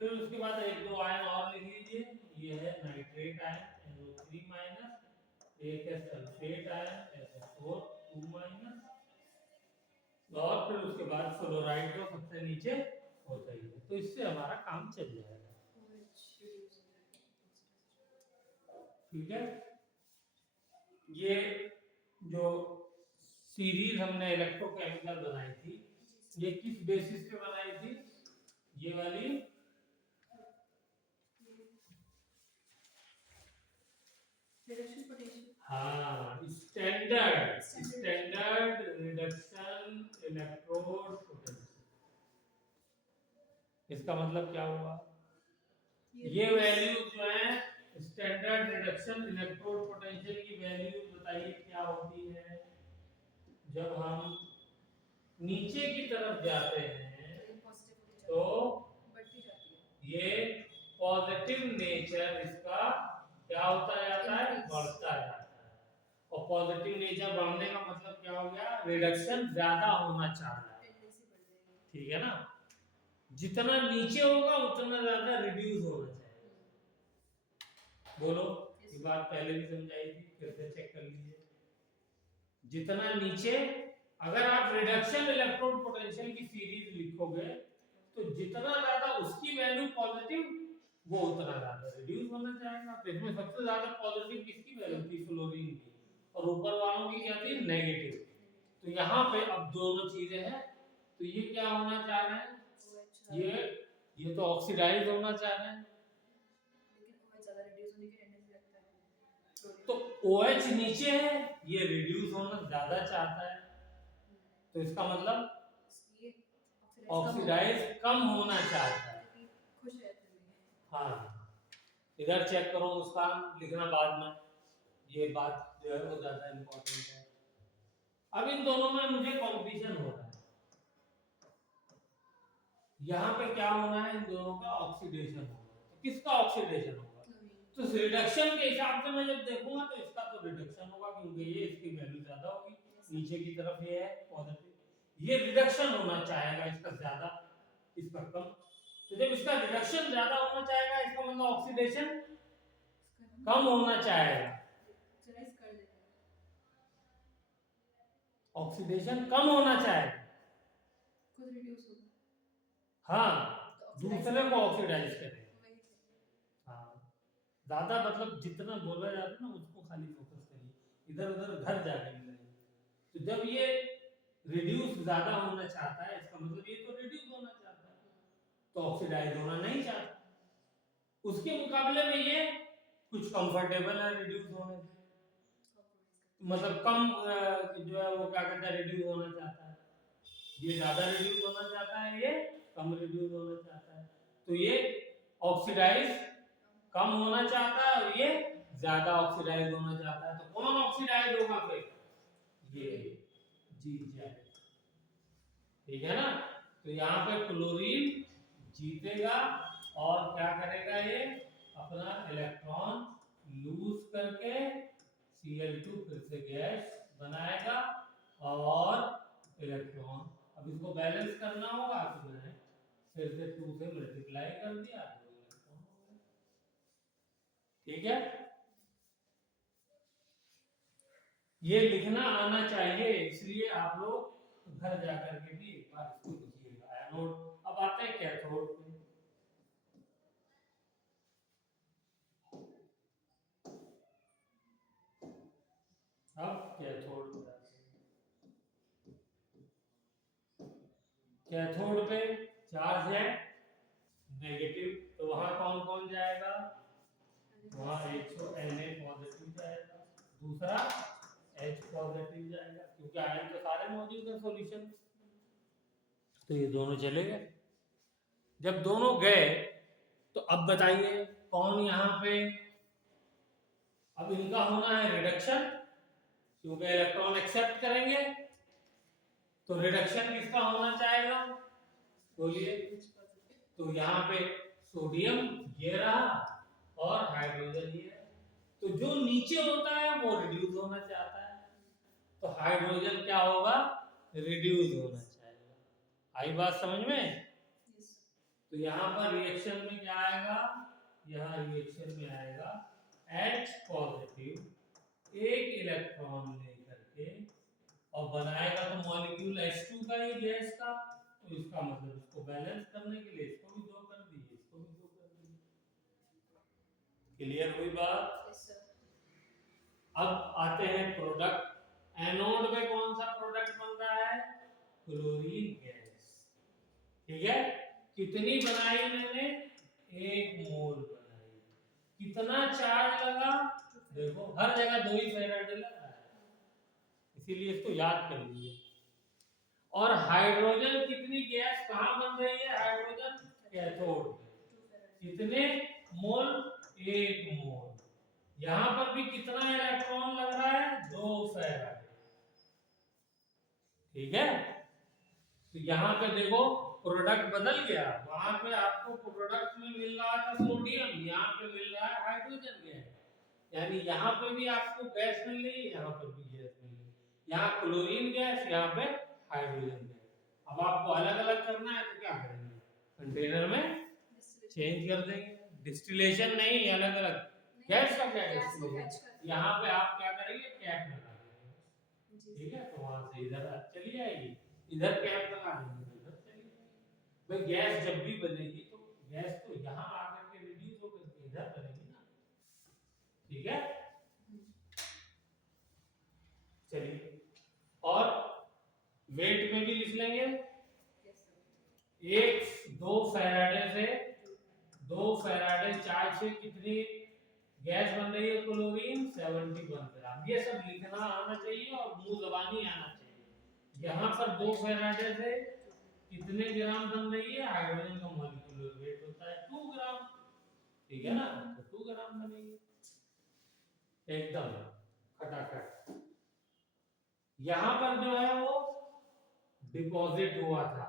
फिर उसके बाद एक दो आयन और लिख लीजिए, ये है नाइट्रेट आयन NO3-, एक है सल्फेट आयन SO4 2-, और फिर उसके बाद फ्लोराइड तो सबसे नीचे होता ही है, तो इससे हमारा काम चल जाएगा। ठीक है, ये जो सीरीज हमने इलेक्ट्रोकेमिकल बनाई थी, ये किस बेसिस पे बनाई थी? ये वाली रिडक्शन पोटेंशियल। हाँ, स्टैंडर्ड रिडक्शन इलेक्ट्रोड पोटेंशियल। इसका मतलब क्या हुआ? ये वैल्यू जो है स्टैंडर्ड रिडक्शन इलेक्ट्रोड पोटेंशियल की वैल्यू बताइए क्या होती है? जब हम नीचे की तरफ जाते हैं तो बढ़ती जाती है, ये पॉजिटिव नेचर इसका क्या होता जाता है? बढ़ता जाता है। और पॉजिटिव नेचर बढ़ने का मतलब क्या हो गया? रिडक्शन ज्यादा होना चाह रहा है, टेंडेंसी बढ़ जाएगी। ठीक है ना? जितना नीचे होगा उतना ज्यादा रिड्यूस होना चाहिए। बोलो, ये बात पहले भी समझाई थी, फिर से चेक कर लीजिए। जितना नीचे, अगर आप रिडक्शन इलेक्ट्रोड पोटेंशियल की सीरीज लिखोगे तो जितना ज्यादा उसकी वैल्यू पॉजिटिव, वो उतना ज्यादा रिड्यूस होना चाहेगा। तो इसमें सबसे ज्यादा पॉजिटिव किसकी वैल्यू थी? फ्लोरीन की। और ऊपर वालों की क्या थी? नेगेटिव। तो यहाँ पे अब दोनों चीजें हैं, तो ये क्या होना चाह रहे हैं? ये तो ऑक्सीडाइज होना चाह रहे हैं, लेकिन OH ज्यादा रिड्यूस होने की टेंडेंसी रखता है। तो OH नीचे है, ये रिड्यूस होना ज्यादा चाहता है, तो इसका मतलब ये ऑक्सीडाइज कम होना चाहता है। खुश रहते हैं। हाँ, इधर चेक करो, मुस्कान लिखना बाद में, ये बात जो है वो ज्यादा इम्पोर्टेंट है। अब इन दोनों में मुझे कंपटीशन हो रहा है, यहाँ पे क्या होना है? इन दोनों का ऑक्सीडेशन होगा। तो किसका ऑक्सीडेशन होगा? तो रिडक्शन के हिसाब से मैं जब देखूंगा तो इसका तो रिडक्शन होगा, क्योंकि ये इसकी वैल्यू ज्यादा होगी, नीचे की तरफ ये है पॉजिटिव, ये रिडक्शन होना चाहेगा इसका ज्यादा, इसका कम। तो जब इसका रिडक्शन ज्यादा होना चाहेगा, इसका मतलब ऑक्सीडेशन कम होना चाहेगा, ऑक्सीडेशन कम होना चाहेगा, खुद रिड्यूस होगा। हाँ, दूसरे को ऑक्सीडाइज करेगा। हाँ, ज्यादा मतलब जितना बोला जाता है ना उसको खाली फोकस करिए, इधर उधर घर जाके नहीं। तो जब ये रिड्यूस ज्यादा होना चाहता है, इसका मतलब ये तो रिड्यूस होना चाहता है, तो ऑक्सीडाइज होना नहीं चाहता। उसके मुकाबले में ये कुछ कंफर्टेबल है रिड्यूस होने से, मतलब कम जो है वो क्या कहता है, रिड्यूस होना चाहता है। ये ज्यादा रिड्यूस होना चाहता है, ये कम रिड्यूस होना चाहता है। तो ये ऑक्सीडाइज कम होना चाहता है और ये ज्यादा ऑक्सीडाइज होना चाहता है। तो कौन ऑक्सीडाइज होगा फिर? ये जीत जाएगा, ठीक है ना? तो यहाँ पे क्लोरीन जीतेगा और क्या करेगा? ये अपना इलेक्ट्रॉन लूज करके Cl2 फिर से गैस बनाएगा और इलेक्ट्रॉन, अब इसको बैलेंस करना होगा, तो मैंने फिर से 2 से मल्टीप्लाई कर दिया, 2 इलेक्ट्रॉन हो गए, ठीक है? ये लिखना आना चाहिए, इसलिए आप लोग घर जाकर के भी एक बार इसको लिखिएगा। एनोड। अब आते हैं कैथोड पे। अब कैथोड पे चार्ज है नेगेटिव, तो वहां कौन कौन जाएगा? वहां Na पॉजिटिव जाएगा, दूसरा H पॉजिटिव जाएगा, क्योंकि आयन तो सारे मौजूद है सॉल्यूशन, तो ये दोनों चले गए। जब दोनों गए तो अब बताइए कौन यहाँ पे? अब इनका होना है रिडक्शन, क्योंकि इलेक्ट्रॉन एक्सेप्ट करेंगे, तो रिडक्शन किसका होना चाहेगा? बोलिए। तो यहाँ पे सोडियम ये रहा और हाइड्रोजन ये है, तो जो नीचे होता है वो रिड्यूस होना चाहता है, तो हाइड्रोजन क्या होगा? रिड्यूस होना चाहेगा। आई बात समझ में? तो यहाँ पर रिएक्शन में क्या आएगा? यहाँ रिएक्शन में आएगा H पॉजिटिव एक इलेक्ट्रॉन लेकर के और बनाएगा तो मॉलिक्यूल H2 का ही गैस का, तो इसका मतलब इसको बैलेंस करने के लिए इसको भी 2 कर दीजिए, इसको भी 2 कर दीजिए। क्लियर हुई बात? अब आते हैं प्रोडक्ट। एनोड में कौन सा प्रोडक्ट क्लोरीन गैस। ठीक है, कितनी बनाई मैंने? 1 मोल बनाई। कितना चार्ज लगा? देखो हर जगह 2 ही फेराडे लगा है, इसीलिए इसको याद कर लीजिए। और हाइड्रोजन कितनी गैस कहाँ बन रही है? Hydrogen cathode. कितने मोल? 1 मोल। यहां पर भी कितना इलेक्ट्रॉन लग रहा है? 2 फेराडे। ठीक है, तो यहाँ पे देखो प्रोडक्ट बदल गया। वहां पे आपको प्रोडक्ट में मिल रहा था सोडियम, यहाँ पे मिल रहा है हाइड्रोजन गैस। यानी यहाँ पे भी आपको गैस मिल रही है, यहाँ पर भी गैस मिल रही है। यहाँ क्लोरीन गैस, यहाँ पे हाइड्रोजन गैस। अब आपको अलग अलग करना है तो क्या करेंगे? कंटेनर में चेंज कर देंगे। डिस्टिलेशन नहीं, अलग अलग गैस का क्या डिस्टिलेशन। यहाँ पे आप क्या करेंगे? कैप लगा देंगे। ठीक है, तो वहां से इधर चली आएगी, इधर कैप लगा देंगे, इधर चली आएगी। भाई गैस जब भी बनेगी तो गैस तो यहाँ आकर के रिड्यूस होकर के इधर बनेगी ना। ठीक है, चलिए और वेट में भी लिख लेंगे। 2 फेराडे से 2 फेराडे चार्ज से कितनी गैस बन रही है? क्लोरीन 71 ग्राम। ये सब लिखना आना चाहिए और मुंह जबानी आना चाहिए। यहाँ पर 2 फेराडे से कितने ग्राम बन रही है? हाइड्रोजन का मॉलिक्यूलर वेट होता है 2 ग्राम। ठीक है ना, तो 2 ग्राम बनेगी एकदम खटाखट। यहाँ पर जो है वो डिपॉजिट हुआ था,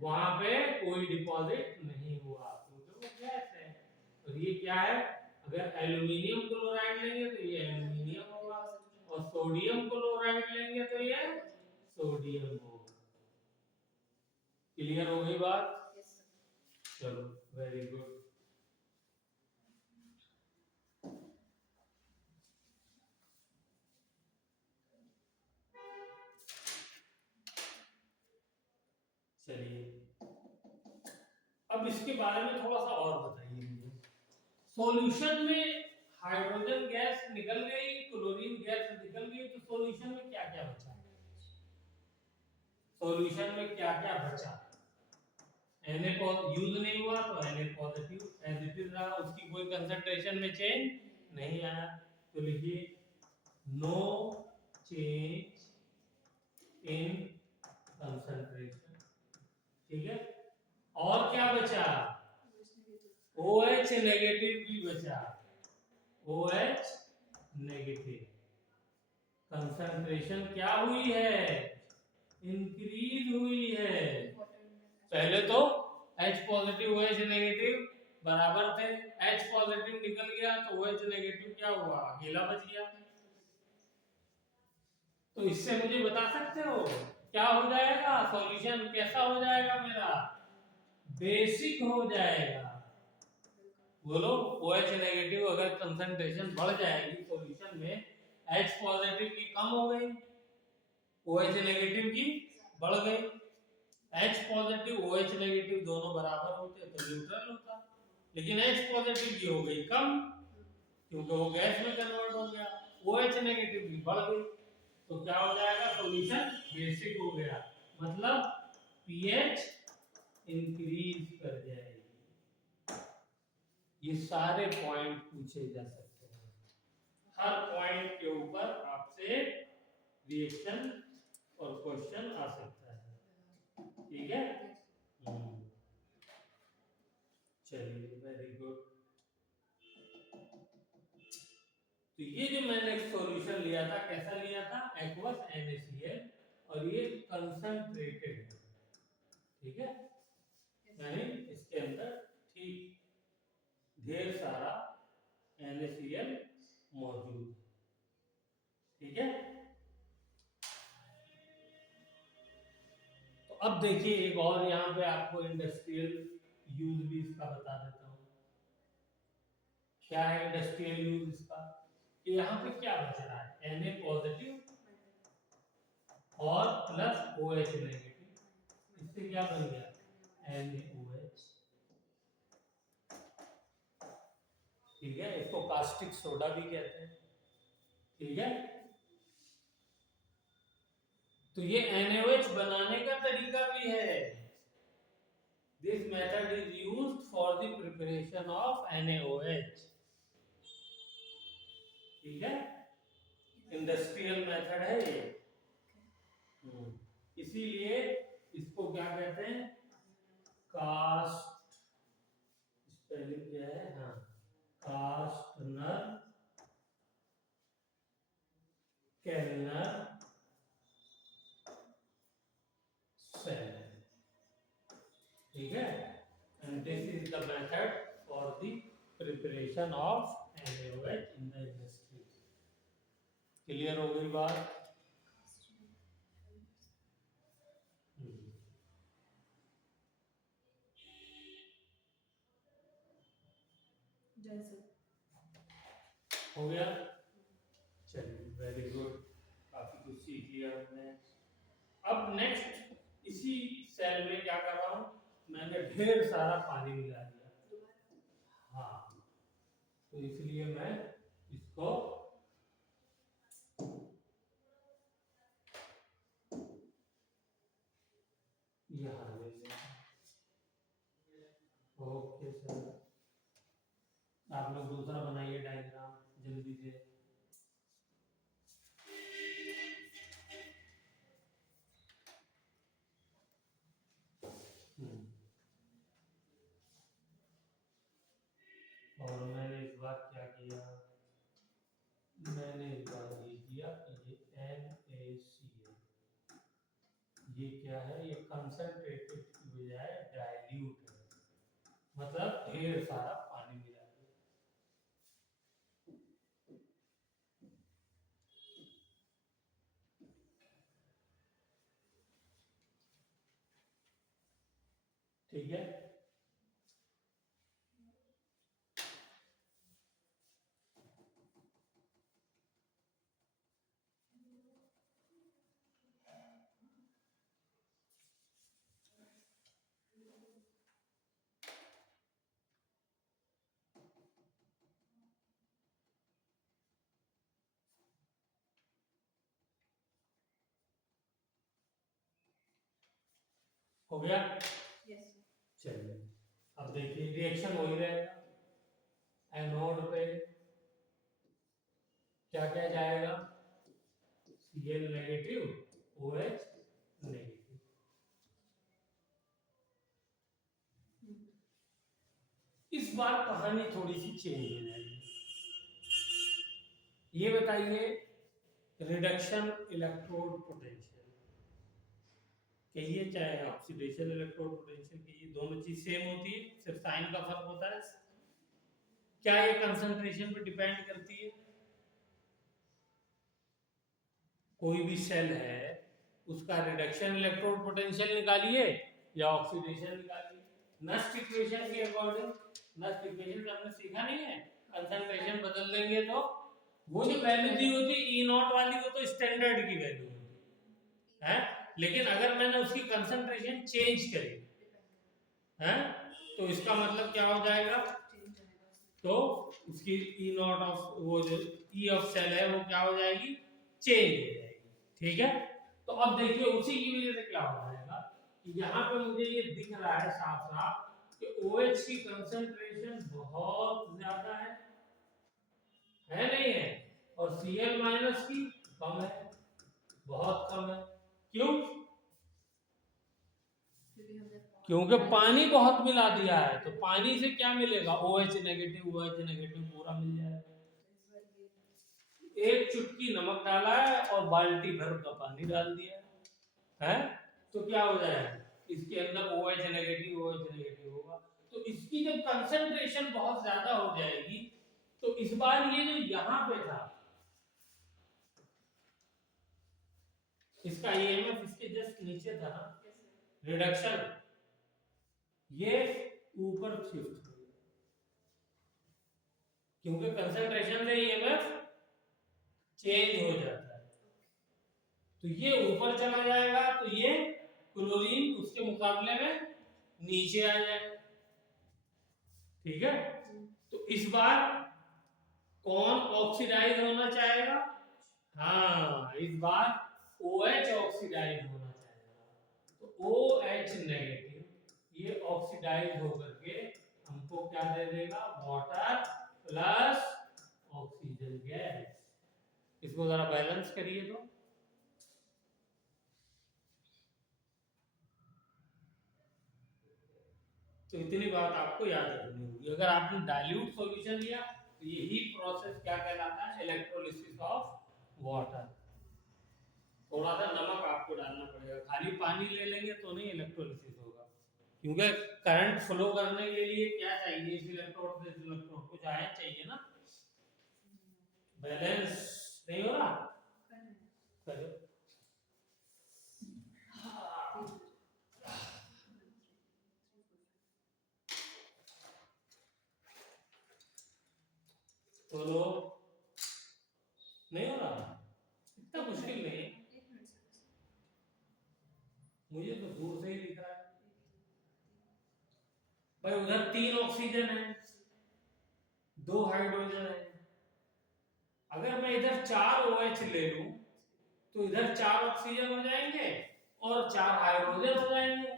वहां पे कोई डिपॉजिट नहीं हुआ क्योंकि वो गैस है। और ये क्या है? अगर एल्यूमिनियम क्लोराइड लेंगे तो ये एल्यूमिनियम होगा, और सोडियम क्लोराइड लेंगे तो ये सोडियम होगा। क्लियर हो गई बात? चलो वेरी गुड। चलिए अब इसके बारे में थोड़ा सा और बताइए मुझे। सॉल्यूशन में हाइड्रोजन गैस निकल गई, क्लोरीन गैस निकल गई, तो सॉल्यूशन में क्या क्या बचा? सॉल्यूशन में क्या क्या बचा? Na यूज नहीं हुआ तो Na positive as it is रहा, उसकी कोई कंसंट्रेशन में चेंज नहीं आया। तो लिखिए नो चेंज इन कंसंट्रेशन। ठीक है, और क्या बचा? OH नेगेटिव भी बचा। OH नेगेटिव कंसंट्रेशन क्या हुई है? इंक्रीज हुई है। पहले तो H पॉजिटिव OH नेगेटिव बराबर थे, H पॉजिटिव निकल गया तो OH नेगेटिव क्या हुआ? अकेला बच गया। तो इससे मुझे बता सकते हो क्या हो जाएगा? सॉल्यूशन कैसा हो जाएगा मेरा? बेसिक हो जाएगा। बोलो, OH नेगेटिव अगर कंसंट्रेशन बढ़ जाएगी सॉल्यूशन में, H पॉजिटिव की कम हो गई, OH नेगेटिव की बढ़ गई। H पॉजिटिव OH नेगेटिव दोनों बराबर होते तो न्यूट्रल होता, लेकिन H पॉजिटिव की हो गई कम क्योंकि वो गैस में कन्वर्ट हो गया। OH नेगेटिव की बढ़ गई तो क्या हो जाएगा? सॉल्यूशन बेसिक हो गया, मतलब pH इंक्रीज कर जाएगी। ये सारे पॉइंट पूछे जा सकते हैं, हर पॉइंट के ऊपर आपसे रिएक्शन और क्वेश्चन आ सकता है। ठीक है, चलिए वेरी गुड। तो ये जो मैंने एक सॉल्यूशन लिया था, कैसा लिया था? एक्वस NaCl, और ये कंसंट्रेटेड है। ठीक है, यानी इसके अंदर ठीक ढेर सारा NaCl मौजूद। ठीक है, तो अब देखिए एक और यहाँ पे आपको इंडस्ट्रियल यूज भी इसका बता देता हूँ। क्या है इंडस्ट्रियल यूज इसका? कि यहाँ पे क्या बच रहा है? Na पॉजिटिव और प्लस OH नेगेटिव, इससे क्या बन गया? NaOH। ठीक है, इसको कास्टिक सोडा भी कहते हैं। ठीक है, तो ये NaOH बनाने का तरीका भी है। This method is used for the preparation of NaOH। ठीक है, इंडस्ट्रियल मेथड है ये। इसीलिए इसको क्या कहते हैं, कास्ट, स्पेलिंग क्या है, हाँ, कास्टनर केल्नर सेल। ठीक है, and this is the method for the preparation of NaOH in the industry. Clear हो गई बात? जैसे हो गया, चलिए वेरी गुड, काफी कुछ सीख लिया हमने। अब नेक्स्ट इसी सेल में क्या कर रहा हूँ, मैंने ढेर सारा पानी मिला दिया। हाँ, तो इसलिए मैं इसको यहाँ ले लेता हूँ। ओके सर, आप लोग दूसरा बनाइए डायग्राम जल्दी से। और मैंने इस बार क्या किया, मैंने इस बार ये किया कि ये NaCl, ये क्या है, ये कंसंट्रेटेड की बजाय डाइल्यूट है, मतलब ढेर सारा पानी मिला दिया। ठीक है, हो गया। यस चलिए अब देखिए रिएक्शन हो ही रहेगा। एनोड पे क्या क्या जाएगा, Cl नेगेटिव, OH नेगेटिव। इस बार कहानी थोड़ी सी चेंज हो जाएगी। ये बताइए, रिडक्शन इलेक्ट्रोड पोटेंशियल कहिए चाहे ऑक्सीडेशन इलेक्ट्रोड पोटेंशियल कहिए, दोनों चीज सेम होती है, सिर्फ साइन का फर्क होता है। क्या ये कंसंट्रेशन पे डिपेंड करती है? कोई भी सेल है उसका रिडक्शन इलेक्ट्रोड पोटेंशियल निकालिए या ऑक्सीडेशन निकालिए, नस्ट इक्वेशन के अकॉर्डिंग। नस्ट इक्वेशन हमने सीखा नहीं है, कंसंट्रेशन बदल देंगे तो वो जो वैल्यू दी होती है E नॉट वाली, वो तो स्टैंडर्ड की वैल्यू होती है, लेकिन अगर मैंने उसकी कंसंट्रेशन चेंज करी है तो इसका मतलब क्या हो जाएगा, तो उसकी E नॉट ऑफ, वो जो E ऑफ सेल है वो क्या हो जाएगी, चेंज हो जाएगी। ठीक है, तो अब देखिए उसी की वजह से क्या हो जाएगा कि यहाँ पे मुझे ये दिख रहा है साफ साफ कि OH की कंसंट्रेशन बहुत ज्यादा है नहीं है, और Cl माइनस की कम है, बहुत कम है। क्यों? क्योंकि पानी बहुत मिला दिया है, तो पानी से क्या मिलेगा, OH नेगेटिव पूरा मिल जाएगा। एक चुटकी नमक डाला है और बाल्टी भर का पानी डाल दिया है, तो क्या हो जाएगा, इसके अंदर OH नेगेटिव होगा। तो इसकी जब कंसंट्रेशन बहुत ज्यादा हो जाएगी तो इस बार ये जो यहां पे था, इसका EMF इसके जस्ट नीचे था ना, रिडक्शन, ये ऊपर शिफ्ट हो गया क्योंकि कंसंट्रेशन में EMF चेंज हो जाता है, तो ये ऊपर चला जाएगा, तो ये क्लोरीन उसके मुकाबले में नीचे आ जाएगा। ठीक है, तो इस बार कौन ऑक्सीडाइज होना चाहेगा, हाँ इस बार OH ऑक्सीडाइज होना चाहेगा, तो OH नेगेटिव ये ऑक्सीडाइज होकर के हमको क्या दे देगा, वाटर प्लस ऑक्सीजन गैस। इसको जरा बैलेंस करिए तो इतनी बात आपको याद रखनी होगी। अगर आपने डाइल्यूट सॉल्यूशन लिया तो यही प्रोसेस क्या कहलाता है, इलेक्ट्रोलिसिस ऑफ वाटर। थोड़ा सा नमक आपको डालना पड़ेगा, खाली पानी ले लेंगे तो नहीं इलेक्ट्रोलिसिस होगा, क्योंकि करंट फ्लो करने के लिए क्या चाहिए, इस इलेक्ट्रोड से इस इलेक्ट्रोड कुछ आयन चाहिए ना। बैलेंस नहीं हो रहा, करो। बोलो, नहीं हो रहा, इतना मुश्किल नहीं है, मुझे तो दूर से ही दिख रहा है भाई। उधर 3 ऑक्सीजन है, 2 हाइड्रोजन है। अगर मैं इधर 4 OH ले लूं तो इधर 4 ऑक्सीजन हो जाएंगे और 4 हाइड्रोजन हो जाएंगे,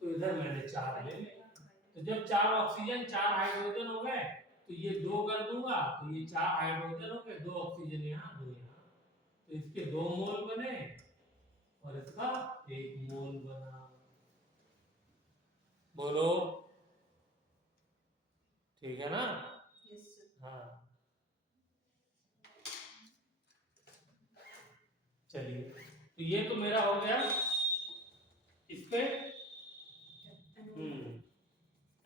तो इधर मैंने 4 ले लिया। तो जब 4 ऑक्सीजन 4 हाइड्रोजन हो गए तो ये 2 कर दूंगा, तो ये 4 हाइड्रोजन हो गए, 2 ऑक्सीजन यहाँ 2 यहाँ, तो इसके 2 मोल बने और इसका 1 मोल बना। बोलो, ठीक है ना? हाँ, चलिए, तो ये तो मेरा हो गया इस पे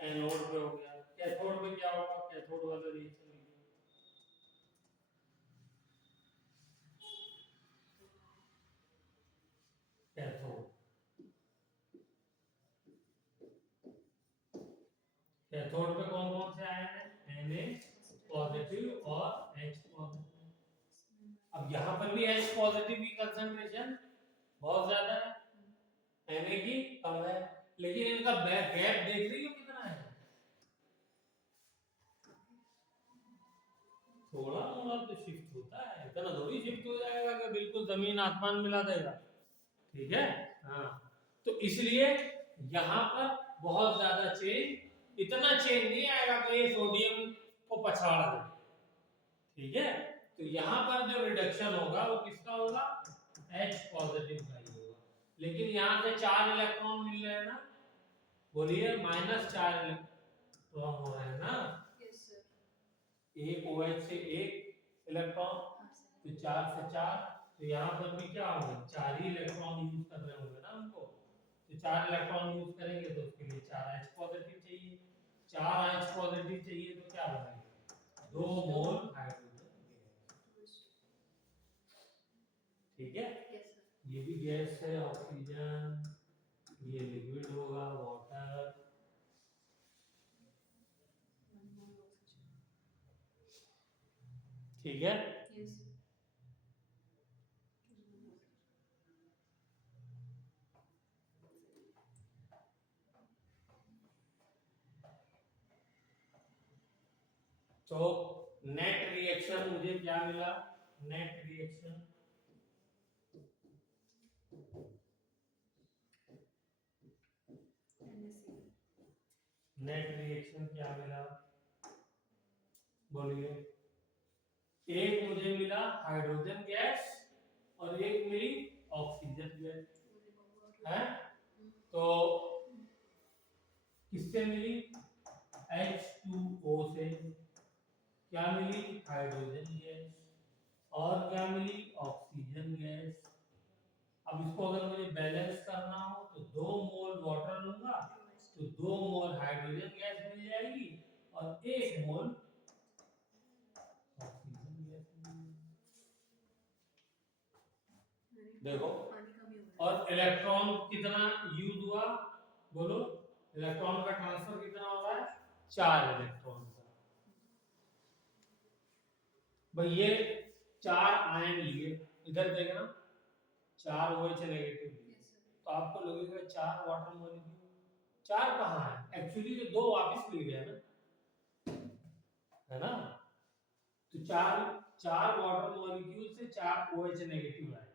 एनोड पे हो गया। कैथोड में क्या होगा, कैथोड वाला रिएक्शन लिखिए। कैथोड, कैथोड पे कौन कौन से आयन है, Na पॉजिटिव और H पॉजिटिव। अब यहाँ पर भी H पॉजिटिव की कंसंट्रेशन बहुत ज्यादा है, Na की कम है, लेकिन इनका गैप देख रही हो कितना है, थोड़ा मोड़ा तो शिफ्ट होता है, इतना थोड़ी शिफ्ट हो जाएगा कि बिल्कुल जमीन आसमान मिला देगा, ठीक है। हाँ, तो इसलिए यहाँ पर बहुत ज्यादा चेंज, इतना चेंज नहीं आएगा कि ये सोडियम को पछाड़ दे, ठीक है। तो यहाँ पर जो रिडक्शन होगा वो किसका होगा, H पॉजिटिव का ही होगा, लेकिन यहाँ से 4 इलेक्ट्रॉन मिल रहे हैं ना, बोलिए -4 इलेक्ट्रॉन हो रहे हैं ना। एक OH से 1 इलेक्ट्रॉन, तो 4 से 4, तो यहाँ पर भी क्या होगा, 4 ही इलेक्ट्रॉन यूज कर रहे होंगे ना हमको, तो 4 इलेक्ट्रॉन यूज करेंगे तो उसके लिए 4 H पॉजिटिव चाहिए, 4 H पॉजिटिव चाहिए तो क्या बनाएंगे, 2 मोल हाइड्रोजन गैस, ठीक है। ये भी गैस है ऑक्सीजन, ये लिक्विड होगा वाटर, ठीक है। तो नेट रिएक्शन मुझे क्या मिला, नेट रिएक्शन क्या मिला, बोलिए। एक मुझे मिला हाइड्रोजन गैस और एक मिली ऑक्सीजन गैस, है। तो किससे मिली, H2O से, क्या मिली, हाइड्रोजन गैस, और क्या मिली, ऑक्सीजन गैस। अब इसको अगर मुझे बैलेंस करना हो तो 2 मोल वाटर लूंगा तो 2 मोल हाइड्रोजन गैस मिल जाएगी और 1 मोल ऑक्सीजन गैस मिल जाएगी। देखो, और इलेक्ट्रॉन कितना यूज हुआ, बोलो, इलेक्ट्रॉन का ट्रांसफर कितना हो रहा है, 4 इलेक्ट्रॉन का। भाई ये 4 आयन लिए, इधर देखना 4 OH नेगेटिव, तो आपको लगेगा 4 वाटर मॉलिक्यूल, 4 कहाँ है, एक्चुअली जो 2 वापस मिल गया ना, है ना। तो 4 वाटर मॉलिक्यूल से 4 OH नेगेटिव आए,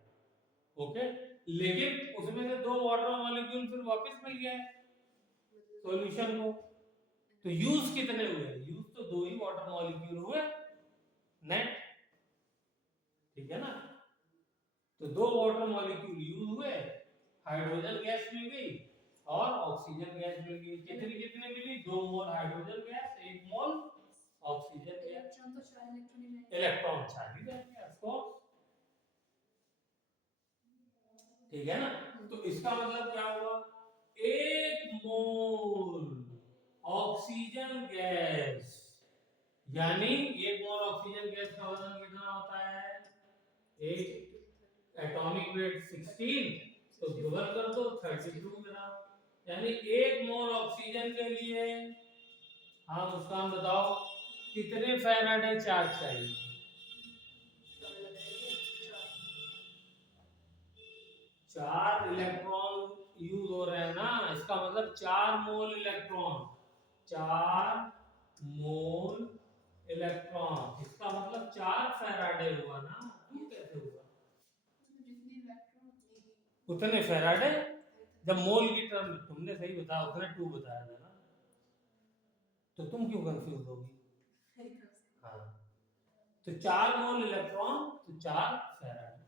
ओके, लेकिन उसमें से 2 वाटर मॉलिक्यूल फिर वापस मिल गए सॉल्यूशन को। तो यूज कितने हुए? यूज तो 2 ही वाटर मॉलिक्यूल हुए नेट, ठीक है ना। तो 2 वाटर मॉलिक्यूल यूज हुए, हाइड्रोजन गैस मिल गई और ऑक्सीजन गैस मिल गई। कितनी कितनी मिली? 2 मोल हाइड्रोजन गैस, 1 मोल ऑक्सीजन गैस। इलेक्ट्रॉन तो 4 इलेक्ट्रॉन ही रहेंगे। इलेक्ट्रॉन 4 ही रहेंगे ऑफ कोर्स, ठीक है ना। तो इसका मतलब क्या हुआ? 1 मोल ऑक्सीजन गैस, यानी 1 मोल ऑक्सीजन गैस का वजन कितना होता है? 8, एटॉमिक वेट 16, तो डबल कर दो 32 ग्राम। यानी 1 मोल ऑक्सीजन के लिए हाँ मुस्कान बताओ कितने फैराडे चार्ज चाहिए? 4 इलेक्ट्रॉन यूज हो रहे हैं ना, इसका मतलब 4 मोल इलेक्ट्रॉन, 4 मोल इलेक्ट्रॉन, इसका मतलब 4 फैराडे हुआ ना। ये कैसे हुआ? जितने इलेक्ट्रॉन उतने फैराडे, जब मोल की टर्म तुमने सही बताया, उसने 2 बताया था ना, तो तुम क्यों कंफ्यूज होगी? हाँ, तो 4 मोल इलेक्ट्रॉन तो 4 फैराडे,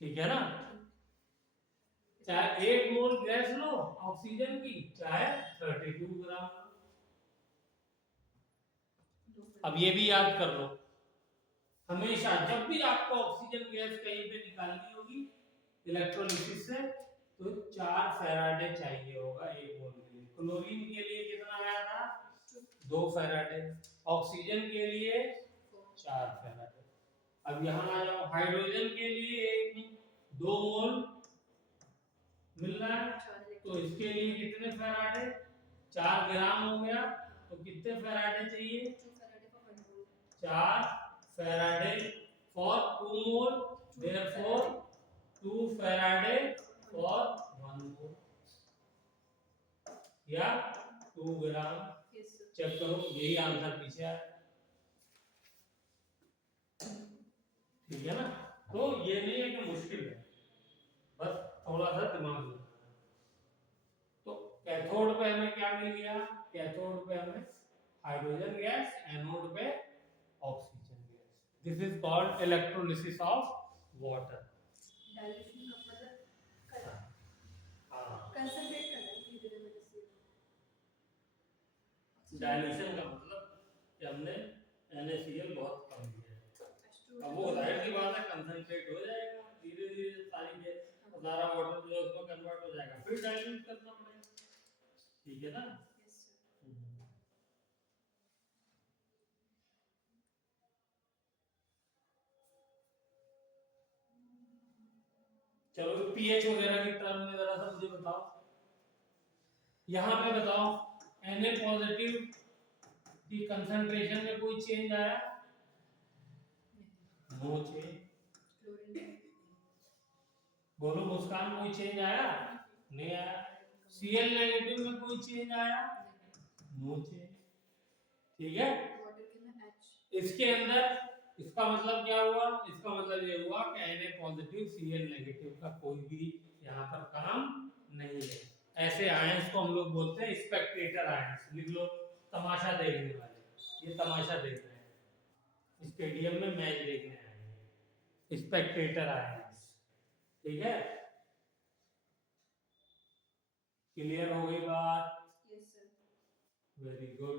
ठीक है ना। चाहे 1 मोल गैस लो ऑक्सीजन की, चाहे 32 ग्राम। अब ये भी याद कर लो, हमेशा जब भी आपको ऑक्सीजन गैस कहीं पे निकालनी होगी इलेक्ट्रोलिसिस से, तो 4 फैराडे चाहिए होगा 1 मोल के लिए। क्लोरीन के लिए कितना आया था? 2 फैराडे। ऑक्सीजन के लिए 4 फैराडे। अब यहाँ आ जाओ, हाइड्रोजन के लिए 2 मोल मिल रहा है, तो इसके लिए कितने फैराडे? 4 ग्राम हो गया, तो कितने फैराडे चाहिए? 4 Faraday for 2 mole, therefore 2 Faraday for 1 मोल, या 2 ग्राम। चेक करो, यही आंसर पीछे आया, ठीक है ना। तो ये नहीं है कि मुश्किल है, बस थोड़ा सा दिमाग लगाना। तो कैथोड पे हमें क्या मिल गया? कैथोड पे हमें हाइड्रोजन गैस, एनोड पे oxygen gas. This is called electrolysis of water. Dilution का मतलब हाँ, कंसंट्रेट करना है धीरे धीरे से। डाइल्यूशन का मतलब कि हमने NaCl बहुत कम दिया। अब वो जाहिर सी बात है कंसंट्रेट हो जाएगा धीरे धीरे, सारी के सारा वाटर जो है उसमें कन्वर्ट हो जाएगा, फिर डाइल्यूट करना पड़ेगा, ठीक है ना। चलो पीएच वगैरह की टर्म में जरा सा मुझे बताओ, यहाँ पे बताओ Na पॉजिटिव की कंसंट्रेशन में कोई चेंज आया? No change. बोलो मुस्कान, कोई चेंज आया? नहीं आया। Cl नेगेटिव में कोई चेंज आया? नो चेंज, ठीक है। इसके अंदर इसका मतलब क्या हुआ? इसका मतलब ये हुआ कि Na पॉजिटिव Cl नेगेटिव का कोई भी यहाँ पर काम नहीं है। ऐसे आयंस को हम लोग बोलते हैं स्पेक्टेटर आयंस। लिख लो, तमाशा देखने वाले, ये तमाशा देख रहे हैं, स्टेडियम में मैच देखने आए हैं, स्पेक्टेटर आयंस, ठीक है। क्लियर हो गई बात? Yes sir. Very good.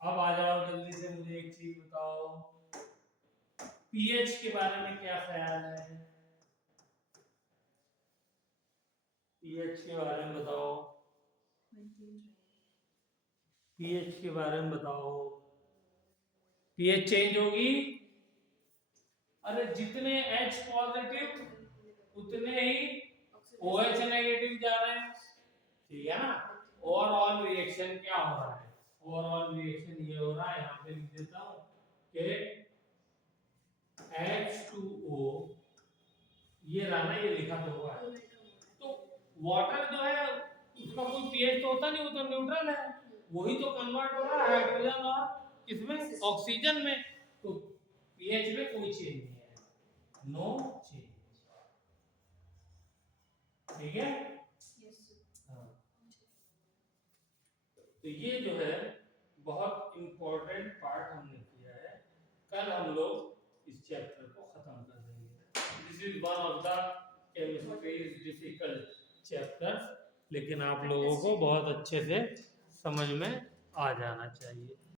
अब आ जाओ जल्दी से, मुझे एक चीज बताओ, पीएच के बारे में क्या ख्याल है? पीएच के बारे में बताओ, पीएच के बारे में बताओ। पीएच चेंज होगी? अरे जितने H पॉजिटिव उतने ही OH नेगेटिव जा रहे हैं, ठीक है ना। ओवरऑल रिएक्शन क्या हो रहा है? ओवरऑल रिएक्शन ये हो रहा है, यहाँ पे लिख देता हूँ कि H2O, ये रहा ना, ये लिखा तो हुआ है। तो वाटर जो है उसका कोई पीएच तो होता नहीं, वो तो न्यूट्रल है, वही तो कन्वर्ट हो रहा है हाइड्रोजन और किसमें? ऑक्सीजन में। तो पीएच में कोई चेंज नहीं है, नो चेंज। ठीक है। Yes sir. हाँ, तो ये जो है बहुत इम्पोर्टेंट पार्ट हमने किया है। कल हम लोग इस चैप्टर को खत्म कर देंगे। This is one of the chemistry difficult chapter, लेकिन आप लोगों को बहुत अच्छे से समझ में आ जाना चाहिए।